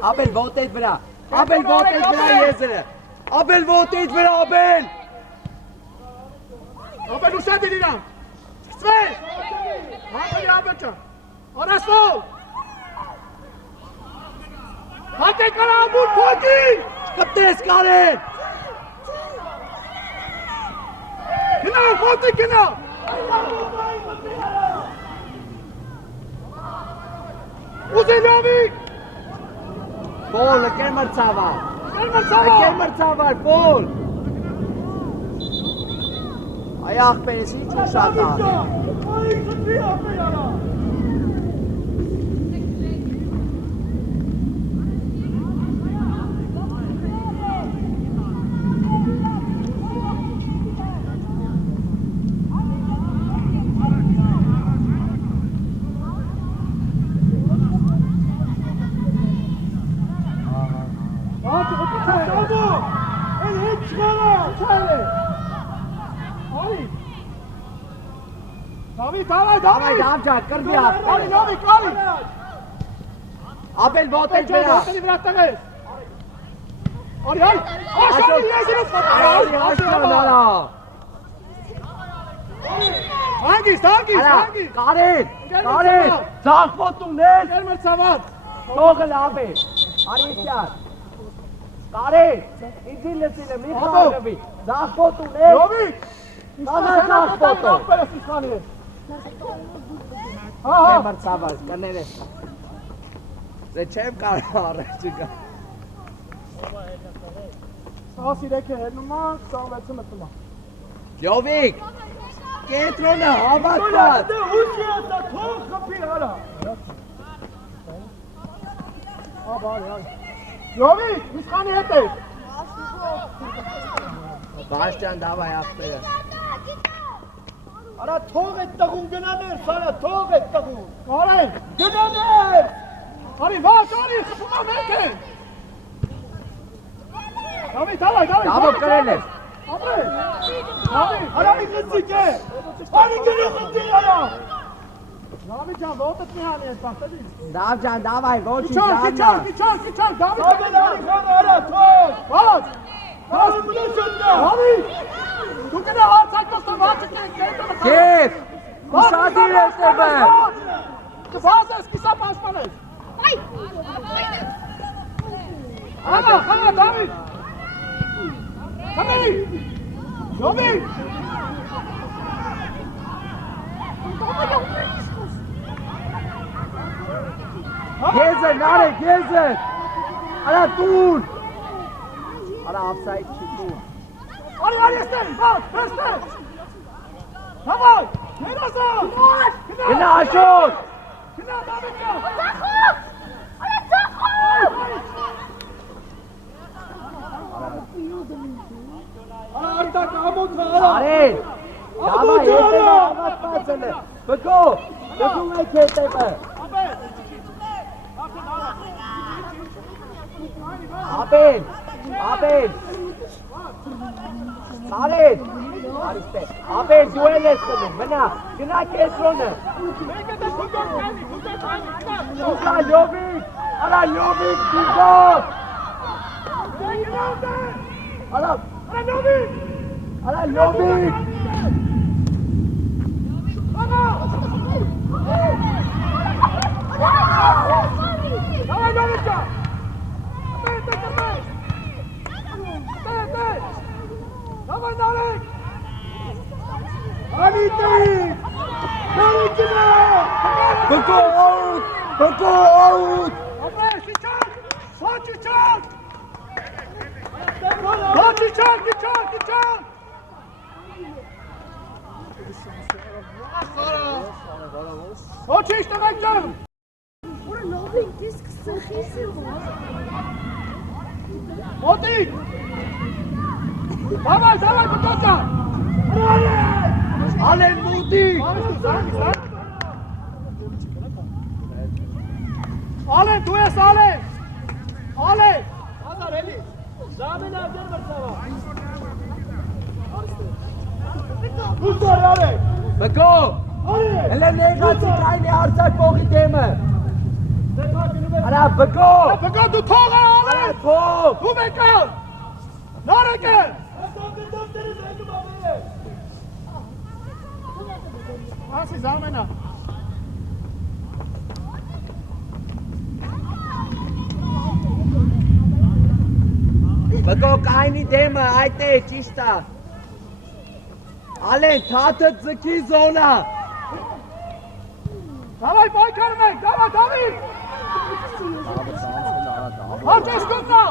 Abel ոտեիդ վրա! Abel ոտեիդ վրա եզրը! Abel ոտեիդ վրա, Abel! Ապել ուշադիր իրան, սկցվես, հապելի ապեչա, արասով, հատեք արա ամուր պոկին, Կպտես կարեն! գնա, պոտիկ գնա, ուզելյավիկ, Պոլ, ըկեր մրցավար! կերմրցավա, Ըկեր մրցավար, Պոլ! Այ աղպերս ինչ ուշատ աղ։ Այ խնդրի ապեր արա։ Давай, Դավ ջան, կրդի աղպեր։ արի, նովիկ, արի, Abel ոտեիդ վրա։ ոտերի վրա տնես, արի, աշարի եզրով, Արի, աշան արա։ արի, Հանգիստ, հանգիստ։ Կարեն, ձախոտ ուներ։ Գերմր ծավալ։ Թողը լավ է։ Արիքյան։ Կարեն, ինձի լսին եմ, մի խաղավի։ Ձախոտ ուներ։ Լովիկ։ Ձախոտը։ Հա։ Մրցավար, կներես։ Դե չեմ կարող առաջ գա։ Սասիրեք է հելնուման, 26-ը մտնում։ Լովիկ, կենտրոնը հավատված։ Դե ուշի ասա, թող խփի արա։ Լովիկ, իսխանի հետ է։ Բաշտյան, դավայ աղբերը։ Արա թող այդ տղուն գնաներ, Սարա, թող այդ տղուն։ Կարեն, Գնաներ։ արի, վաճ, արի, խփումա մեկ է։ Դավիթ, Դավը կրել ես։ Դավիթ։ Արա մի խծիկ է։ Արի գնա խծի արա։ Դավիթ ջան, ոտդ մի հանի ես բախտելի։ Դավ ջան, դավայ, ոչի Քիչան, ժամնա։ Դավիթ։ Աբել արի խան արա, թող։ Վաճ։ Արի մնաշնდა։ Դավիթ։ Դու կնա հարցակոստը վաճը կենք։ Կեվ, ուսադիր ես տեպը։ Կվազ ես կիսա պաշպանես։ Համա, Դավիթ։ Համի։ Լովիկ։ Գեզը, նարե, գեզը։ Արա տուն։ Արա ապսայդ չի տուն։ Արի, եստեն, վաճ, եստեն։ Համայ, ներասա։ Գնա աշոտ։ Գնա Դավիթ ջան։ Արա արտակ ամոթը արա։ Արեն, դավայ, հետևը հավատվածել է։ Բկո, դվում եք հետևը։ Աբեն, Կարեն, Աբեն, դու էլ ես կնում, գնա կենտրոնը։ Ուխա լովիկ, արա լովիկ, դիգով։ Արա լովիկ։ Давай, Лёвичка! Давай, Нарик! Բկո աուտ։ Ոչինչ տղեկ ջան։ Ուրը լովիկ դիսկ սխիսի Մոտիկ։ Давай, Բկոջա։ Ալեն մոտիկ։ Ալեն, դու ես Ալեն։ Ալեն։ Ազար էլի։ Զամենա դեր մրցավա։ Ուստար արե։ Բկո, հլե նեգացի կայնի արցակ պողի դեմը։ Արա բկո։ Բկո դու թողը Ալեն։ Արա թող։ Դու մեկալ։ Նարեկը։ Ասի զամենա։ Բկո կայնի դեմը, այդ է, ճիշտ է։ Ալեն, թաթը ձգի զոնա։ Давай, պայքարում ենք, давай, Դավիթ։ Հաճես կողնա։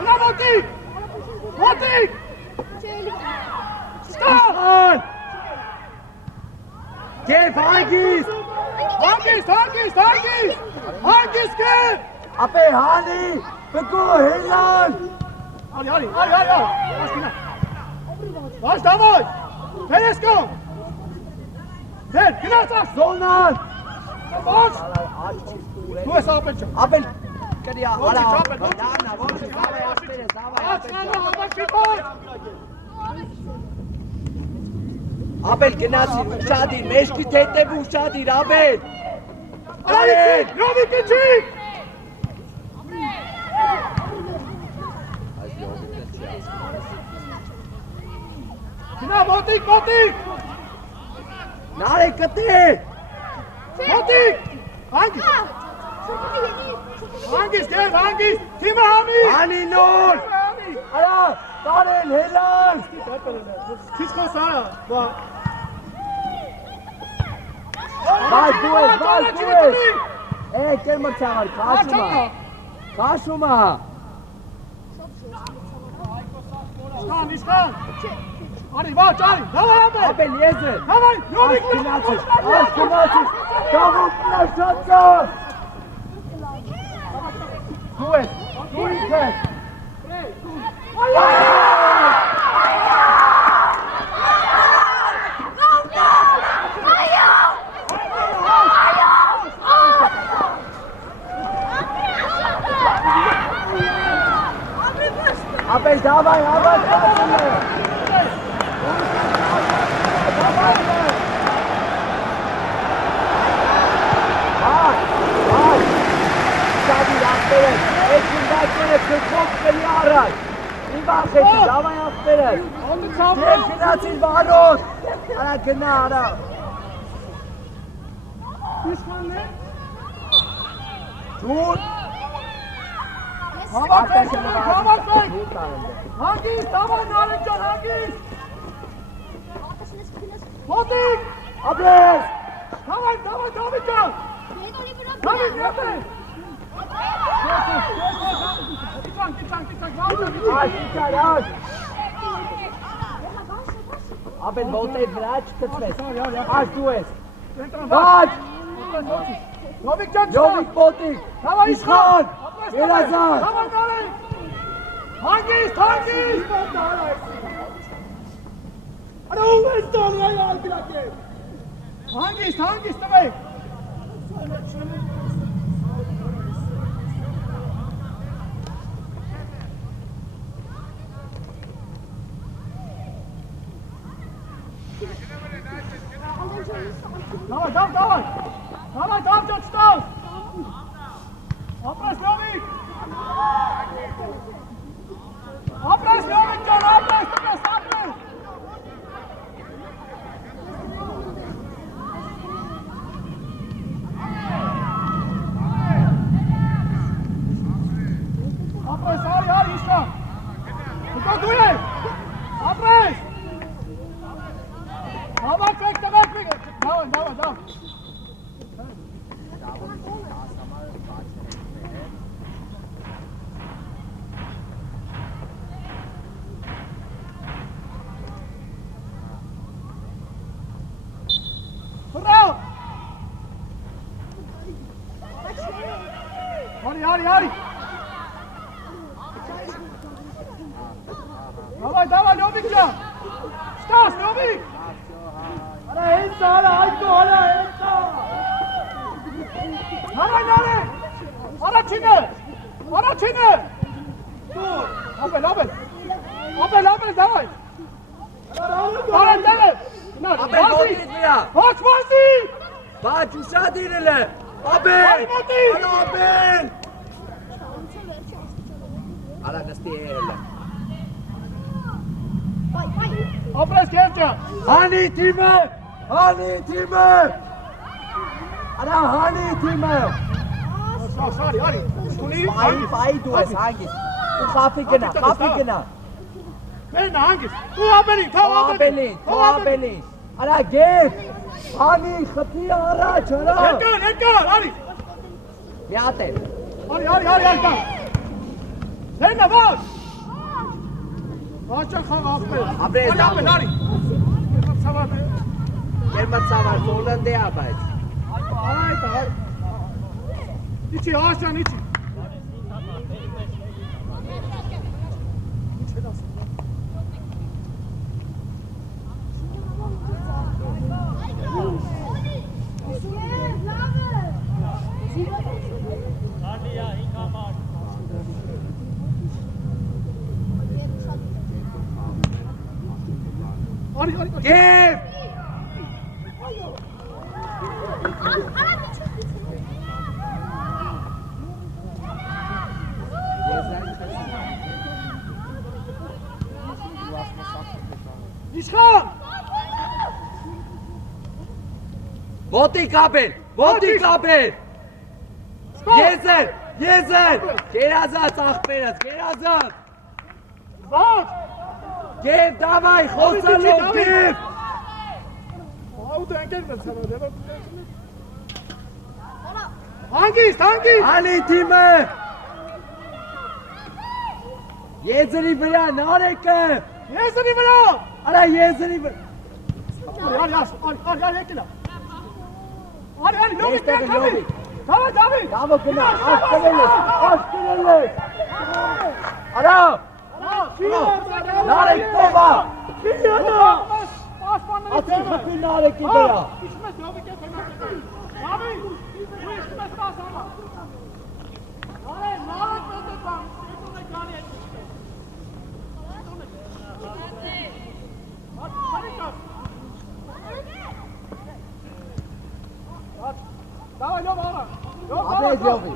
Գնա մոտիկ։ Ստան։ Կև հանգիստ։ Հանգիստ կեր։ Ապե հանի, բկո հելան։ Արի, Վաշ, դավայ, դեր ես կողմ։ Դեր, գնաց աշ։ Զոնան։ Վաշ։ Դու ես ապել չը։ Ապել, կրի արա, Ոչի, չապել, դանա, ոչի, զավայ ապել է, զավայ Աչ, ապել նանա, չը։ հավաք շիպոտ։ Ապել գնացիր, ուշադիր, մեջքի թետև ուշադիր, ապել։ Արայիցի, Լովիկի չի։ Գնա, ոչ մոտիկ։ Նարեկ կտի։ Մոտիկ։ Հանգիստ, հանգիստ, թիմը հանի։ Հանի նոր։ Արա, տարեն, հելան։ Քիչ խոսա, բա։ Բայց դու ես։ Կեր մրցաղար, կաշումա։ Իշկան։ Արի, վաչ, արի, դավար ապել։ Ապել, եզր։ Դավար, յովիկ Աշկնացից, դավուկ նաշացած։ Դու ես, դու ինք ես։ Ապել, դավայ, ավակ, Արաջ, իմ բախեցի, դավայ աղբերս, դեմ գնացիր վարոտ, արա գնա, արա։ Իշկանն է։ Ջուն։ Հավաքվեք, հանգիստ, դավար նարեկ ջան, հանգիստ։ Մոտիկ, Ապրես։ դավար, դավիթ ջան, դավիթ նեպե։ Այ, Ապել ոտետ վրա չկծվես, այս դու ես, վաչ, Նովիկ ջան, Նովիկ ոտիկ, իշխան, երազան, հանգիստ, Արա ում ես տալի այ ալբիրակեր։ հանգիստ տվեք, Давай, там что встал! Вопрос, Лёвик! Вопрос, Лёвик, Джон, вопрос, стопы! Вопрос, Ари, еще! Куда дует? Вопрос! Давай, давай! Браво! Ари! Давай, Лёвик, Джон! Стас, Лёвик! Արա հենց արա, այդո, արա հենց արա։ Давай, Առաջինը! Ապել, давай! Արեն, Ապել ոտից վրա, Ոչ մասի! վաչ ուսադիրել է, Ապել, արա Ապել։ Արա նստի էլ է։ Ապրես կերջա! Հանի թիմը, արա հանի թիմը։ Արի, ստունի, Պայի դու ես հանգիս, ու խապի գնա։ մերն հանգիս, ու ապելին, թավ Ապելին, արա գետ, հանի խպի առաջ, արա։ Երկար, արի, Մի հատ է։ արի, Լենա, վար! Վաճան խաղ ապել, Ապրես դամը։ արի, Կերմացավար Հոլանդի է, բայց։ Այ, իչի, աշան, իչի։ Արի, Գև։ Իշխան, Ոտիկ ապել, ոտիկ ապել։ Եզեր, գերազած աղբերս, գերազած։ Ոչ։ Գև, դավայ, խոսալով, գև։ Աուտ ընկերն է ցավը։ Հանգիստ։ Ալի թիմը։ Եզերի վրա, նարեկը։ Եզերի վրա։ Արա եզերի վրա։ Արի եկելա։ Արի լովի տակավի։ Դավի։ Դավո գնա, աշկրել ես։ Արա։ Նարեկ տովա։ Ացին խպի նարեկի վրա։ Իշմես լովի կետ հենա։ Դավի, ու իշմես տաս համա։ Նարեկ պետեք բան, ետոն է գանի հետ իշմես։ Давай, Лёва, ара! Ապետ լովի։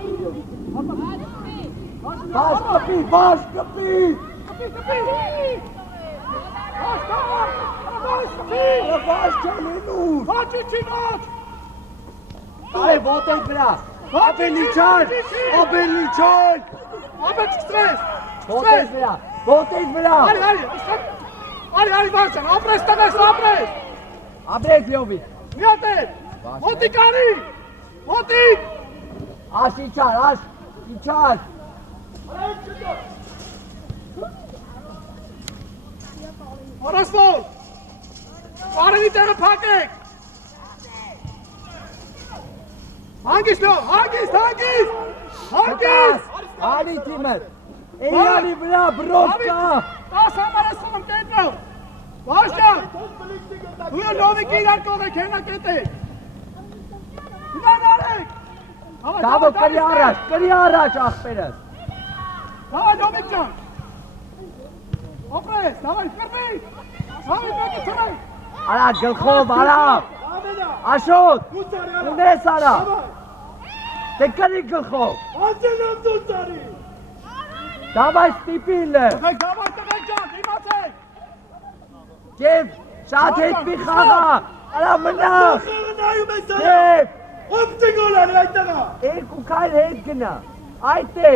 Բաշ կպի։ Արա բաշ չեն ինուր։ Արե ոտեք վրա։ Ապելի չան։ Ապետ ստրես։ Ոտեք վրա։ Արի, բարձան, ապրես տղես, ապրես։ Ապրեք լովի։ Միատ է, մոտիկ արի, մոտիկ։ Աշ իչար։ Արաստոր, արենի տեղը պակեք։ Հանգիստ լով, հանգիստ։ Ալի թիմը։ Էյանի վրա բրոկա։ 10 համար ես խմում կետրով։ Բաշկան, դու լովիկ իրար կողեք, հենակետ է։ Հինան արեք։ Դավո կրի առաջ աղբերս։ Davay Domik can. Opres, davay kırmay. Davay mekki çaray. Արա գլխով, արա։ Աշոտ։ Ունես արա։ Դե կրի գլխով։ Անցելով դու ծարի։ Դավայ ստիպիլը։ Davay can, իմացեք։ Գև, շատ հետմի խաղա։ Արա մնա։ Նայում ես արա։ Գև, Ով գոլ արի այդտեղա։ երկու քայլ հետ գնա։ Այդ է։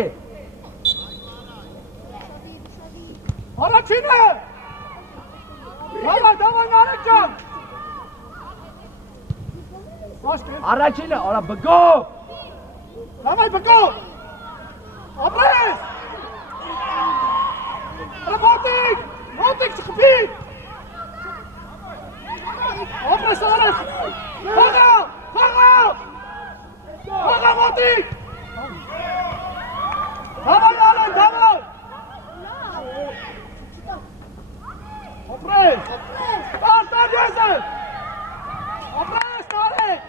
Առաջինը։ Davay Narek can. Başka. Առաջինը, արա բգով։ Davay Beko. Opres. Motik çıkıp. Opres Arif. Paga Motik. Davay Narek, davay. Opres. Tartar Yezer. Opres Narek.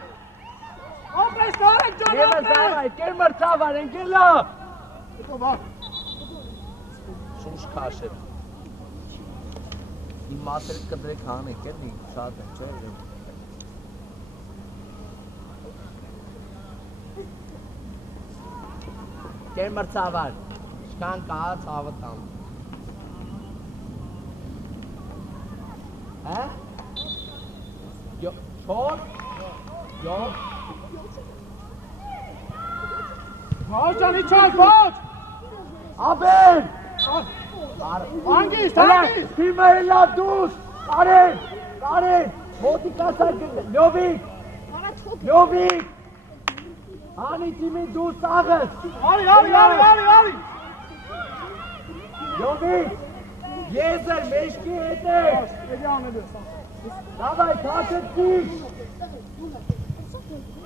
Opres Narek can. Գևը զավայ, կերմր ծավար, ընկելա։ Շուշ քաշել։ Իմ մատերը կդրեք հանեք, էլի, շատ են, չէ՞։ Կերմր ծավար, շքան կա ծավը տան։ Հա? Չոր? Յո։ Ոչ ջան, իջան, ոչ։ Ապեն։ Հանգիստ։ Թիմը էլա դուս, կարեն, մոտիկ ասար լովիկ, հանի թիմի դուս աղս, Արի։ լովիկ, եզր մեշկի հետ է, դավայ թաշեցիկ,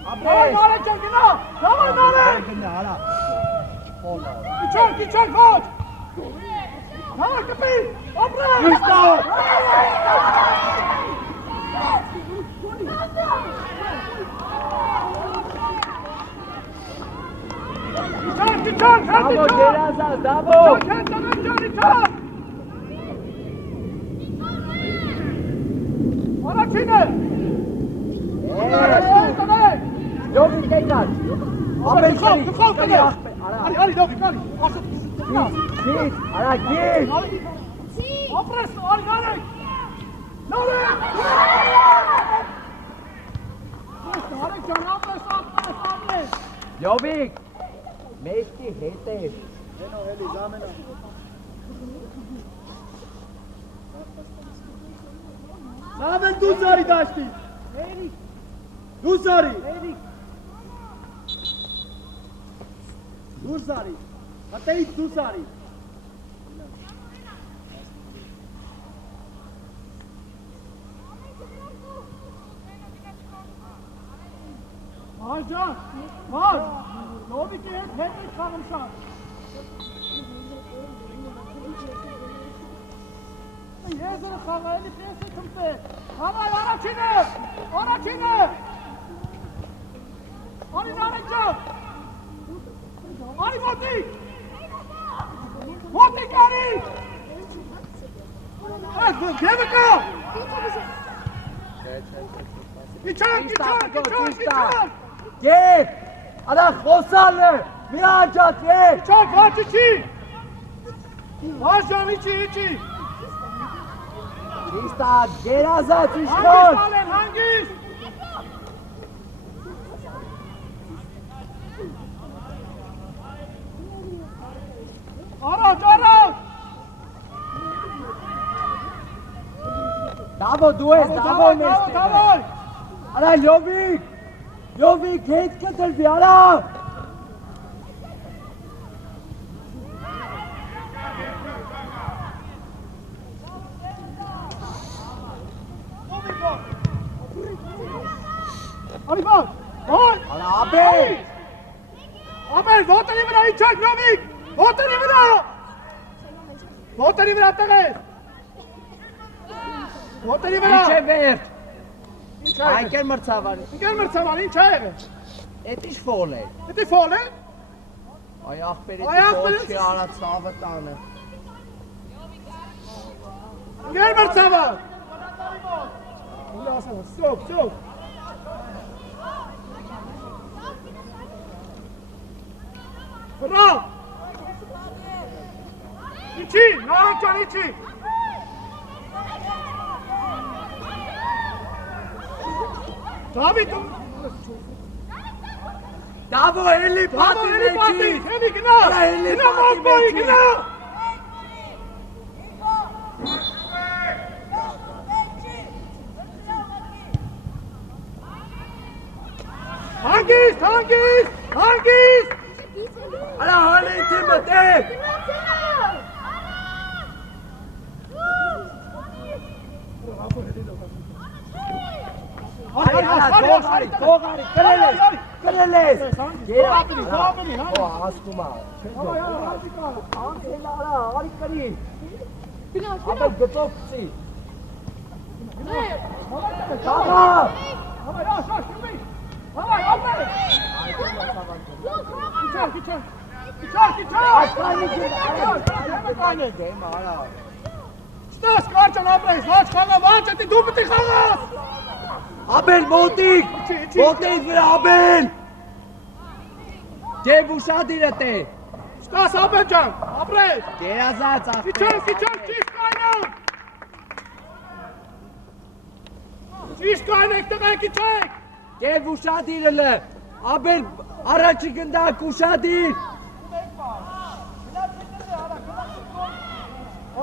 Davay Narek can, gina. Davay Narek. գնա, արա, խոլա, İçer, ոչ։ Davay kapı. Opres. Հիշտավ, İçer. դավո գերազա, դավո, Առաջինը։ լովիկ եկար, ապեն կրի, կրի աղբեր, արա, Արի, լովիկ, արի։ գիտ, արա գիտ, Opres, արի, Narek. Արեք ջան, ապես։ Լյովիկ, մեջքի հետ է։ Գենո էլի զամենա։ Զամեն դու զարի դաշտի։ Էրիկ, Դու զարի։ Էրիկ։ Դու զարի։ Հատեի դու զարի։ Մար ջան, մար, լովիկի հետ խաղում շան։ Եզրը խաղայելի պեսի կմպե, համայ առաջինը, արի նարեք ջան, արի մոտիկ արի, գևը կա, իչան, Գեվ, արա խոսալն է, մի անջատվեք։ Չակ, վաճի, վաշան իչի, Իստա, գերազած հանգիստ իշխոտ։ ալեն, հանգիստ, Առաջ, Դավո դու ես, դավո մեջտեղ։ Դավոյ, Արա Լյովիկ հետ կտրվի, արա։ արի բան, Արա աբել։ Աբել, ոտերի վրա իչակ, նովիկ, ոտերի վրա տղես, ոտերի վրա, Ինչ է վերդ։ ինչ է Այկեր մրցավարի։ Ինգեր մրցավար, ինչ է եղել, Էդ իշ ֆոլ է։ էդի ֆոլ է, Այ աղբեր Այ էդ աղբեր ֆոլ չի արա ցավը տանը։ ինգեր մրցավար, Սոկ, Բրավ, իչի, նարեկ ջան իչի, Դավիթ, Դավո էլի Բաբո, պատի էլի պատի, մեջի։ էլի գնա, Արա էլի գնա պատի մազբոյի, մեջի։ գնա, հանգիստ, Արա հալի թիմը տեք։ Արի, թողարի, կրել ես։ Ապրի, հա։ Օ, ասկում ա։ Անքել արա, արի կրի։ Ապել գծով կցի։ Տաղա։ Համայ, աշաշ, ումի, համայ, ապրի, Աշխանի գեմ արա։ Ստաս կարճան ապրես, վաչ խաղա, վաչ էտի դու պտի խաղաս, Աբել մոտիկ, մոտիկ վրա աբել։ Դև ուշադիրը տե։ ստաս ապեր ջան, ապրես, Գերազած իչան, ճիշտ կայնան, ճիշտ կայնեք տղեք, իչեք, Դև ուշադիրը լը։ Աբել առաջի գնդակ ուշադիր։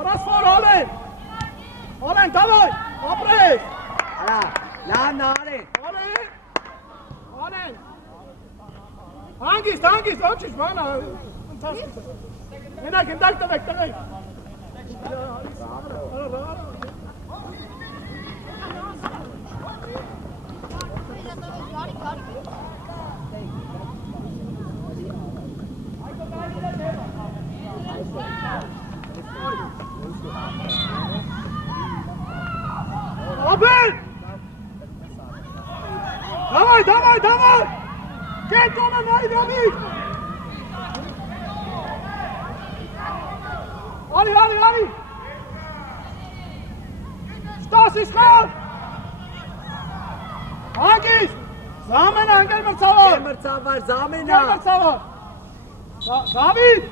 Օրաս որ Ալեն, դավայ, ապրես, Արա, լան արեն։ Ալեն, հանգիստ, ոչիշ, մանա, մենակ ընդակ տվեք, տղեք, Աբել, դավայ, կետ կոմը նարի դամիկ, արի, ստաս իսխալ, հանգիստ, զամենը անգել մրցավար, Մրցավար զամենա։ Դավիթ,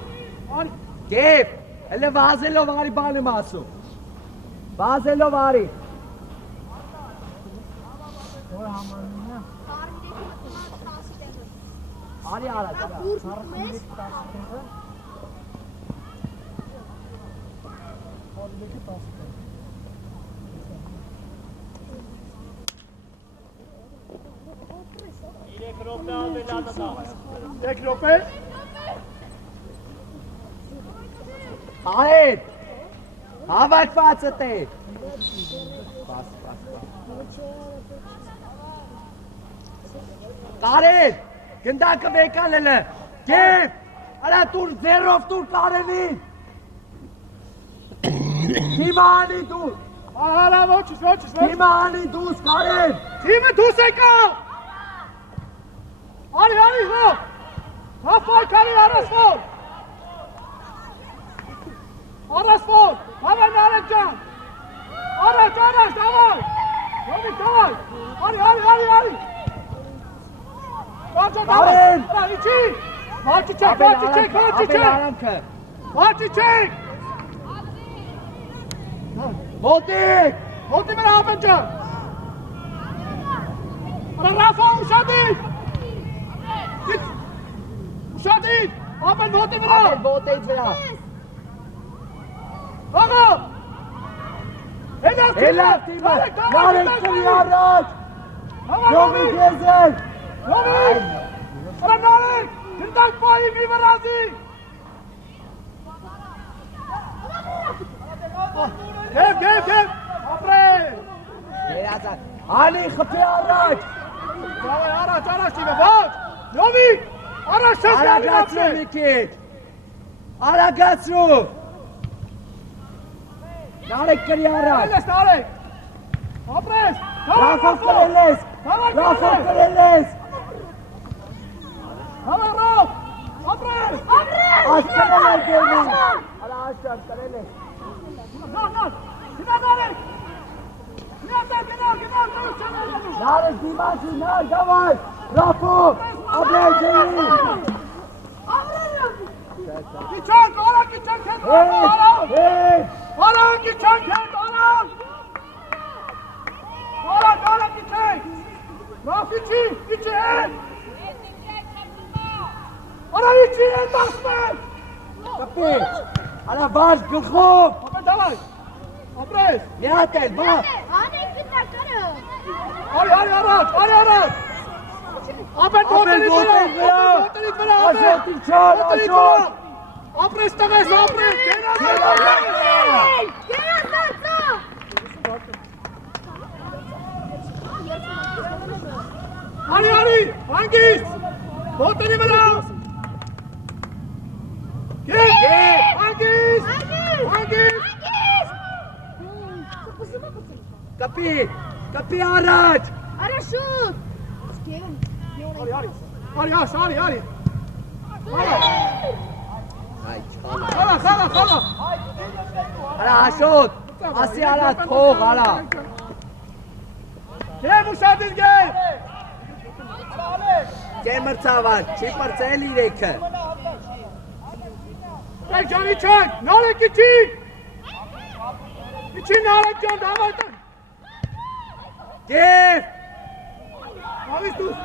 Դև, հլը վազելով արի բան եմ ասում։ Վազելով արի։ Արի առաջ, Եկ ռոպե։ Արետ, հավակվածդ է։ Կարետ, գնդակը վեկան էլը, գև, արա տուր ձերով տուր կարևին։ Թիմը անի դուր, Արա ոչիս, թիմը անի դուս կարետ։ Թիմը դուս եկա։ Արի, հո։ Հապայ քանի արասվոր։ Արասվոր, հավայ Նարեկ ջան։ Առաջ, davay։ Yomi, davay։ Արի։ Կարեն։ Իջի։ Մարճի չեք։ Մոտիկ։ Մոտի մեր Աբեն ջան։ Արա Ռաֆա ուշադիր։ Ուշադիր։ Աբեն մոտի վրա։ Աբեն մոտից վրա։ Աղա։ Էլավ թիմը, Նարեկ կրի առաջ։ Yomi գեզեր։ Yomi։ Արա Նարեկ, դնդակ պայի մի վրազի։ Գև, ապրել։ Երազակ, անի խպի առաջ։ Առաջ թիմը, ոչ։ Yomi, առաջ չես գալի Արագացրու ապրել։ մի քիչ։ Արագացրու։ Նարեկ կրի առաջ։ Նարեկ։ Ապրես։ Ռաֆով կրել ես։ Հավա Ռաֆ, ապրես։ Աս կրել ես գերնին։ Արա աշար կրել ես։ Նարեկ դիմացի, նար գավար։ Ռաֆով, ապրել ջերի։ Kiçan, ara kiçan kent, ara. Ara kiçan kent, ara. Ara kiçan. Raf içi et. Ara içi et asmen. Կպի, արա բաշ գլխով։ Ապե դալայ. Ապրես։ Մի հատ էլ, բա։ Արի առաջ. Ապե դոտերից վրա. Աշոտի չար, աշոտ։ Ապրես տղես, ապրես, Արի, հանգիստ, ոտերի վրա, հանգիստ, Կպի առաջ։ Արա շուտ։ արի, խալա, Արա աշոտ, ասի արա թող, արա։ Գև ուշադիր գև, Կեմրցավար, չի պրծել իրեքը։ Տեք ջանի չեք, նարեք իչի, նարեք ջան, դավայտան, Գև, ավիս դուս,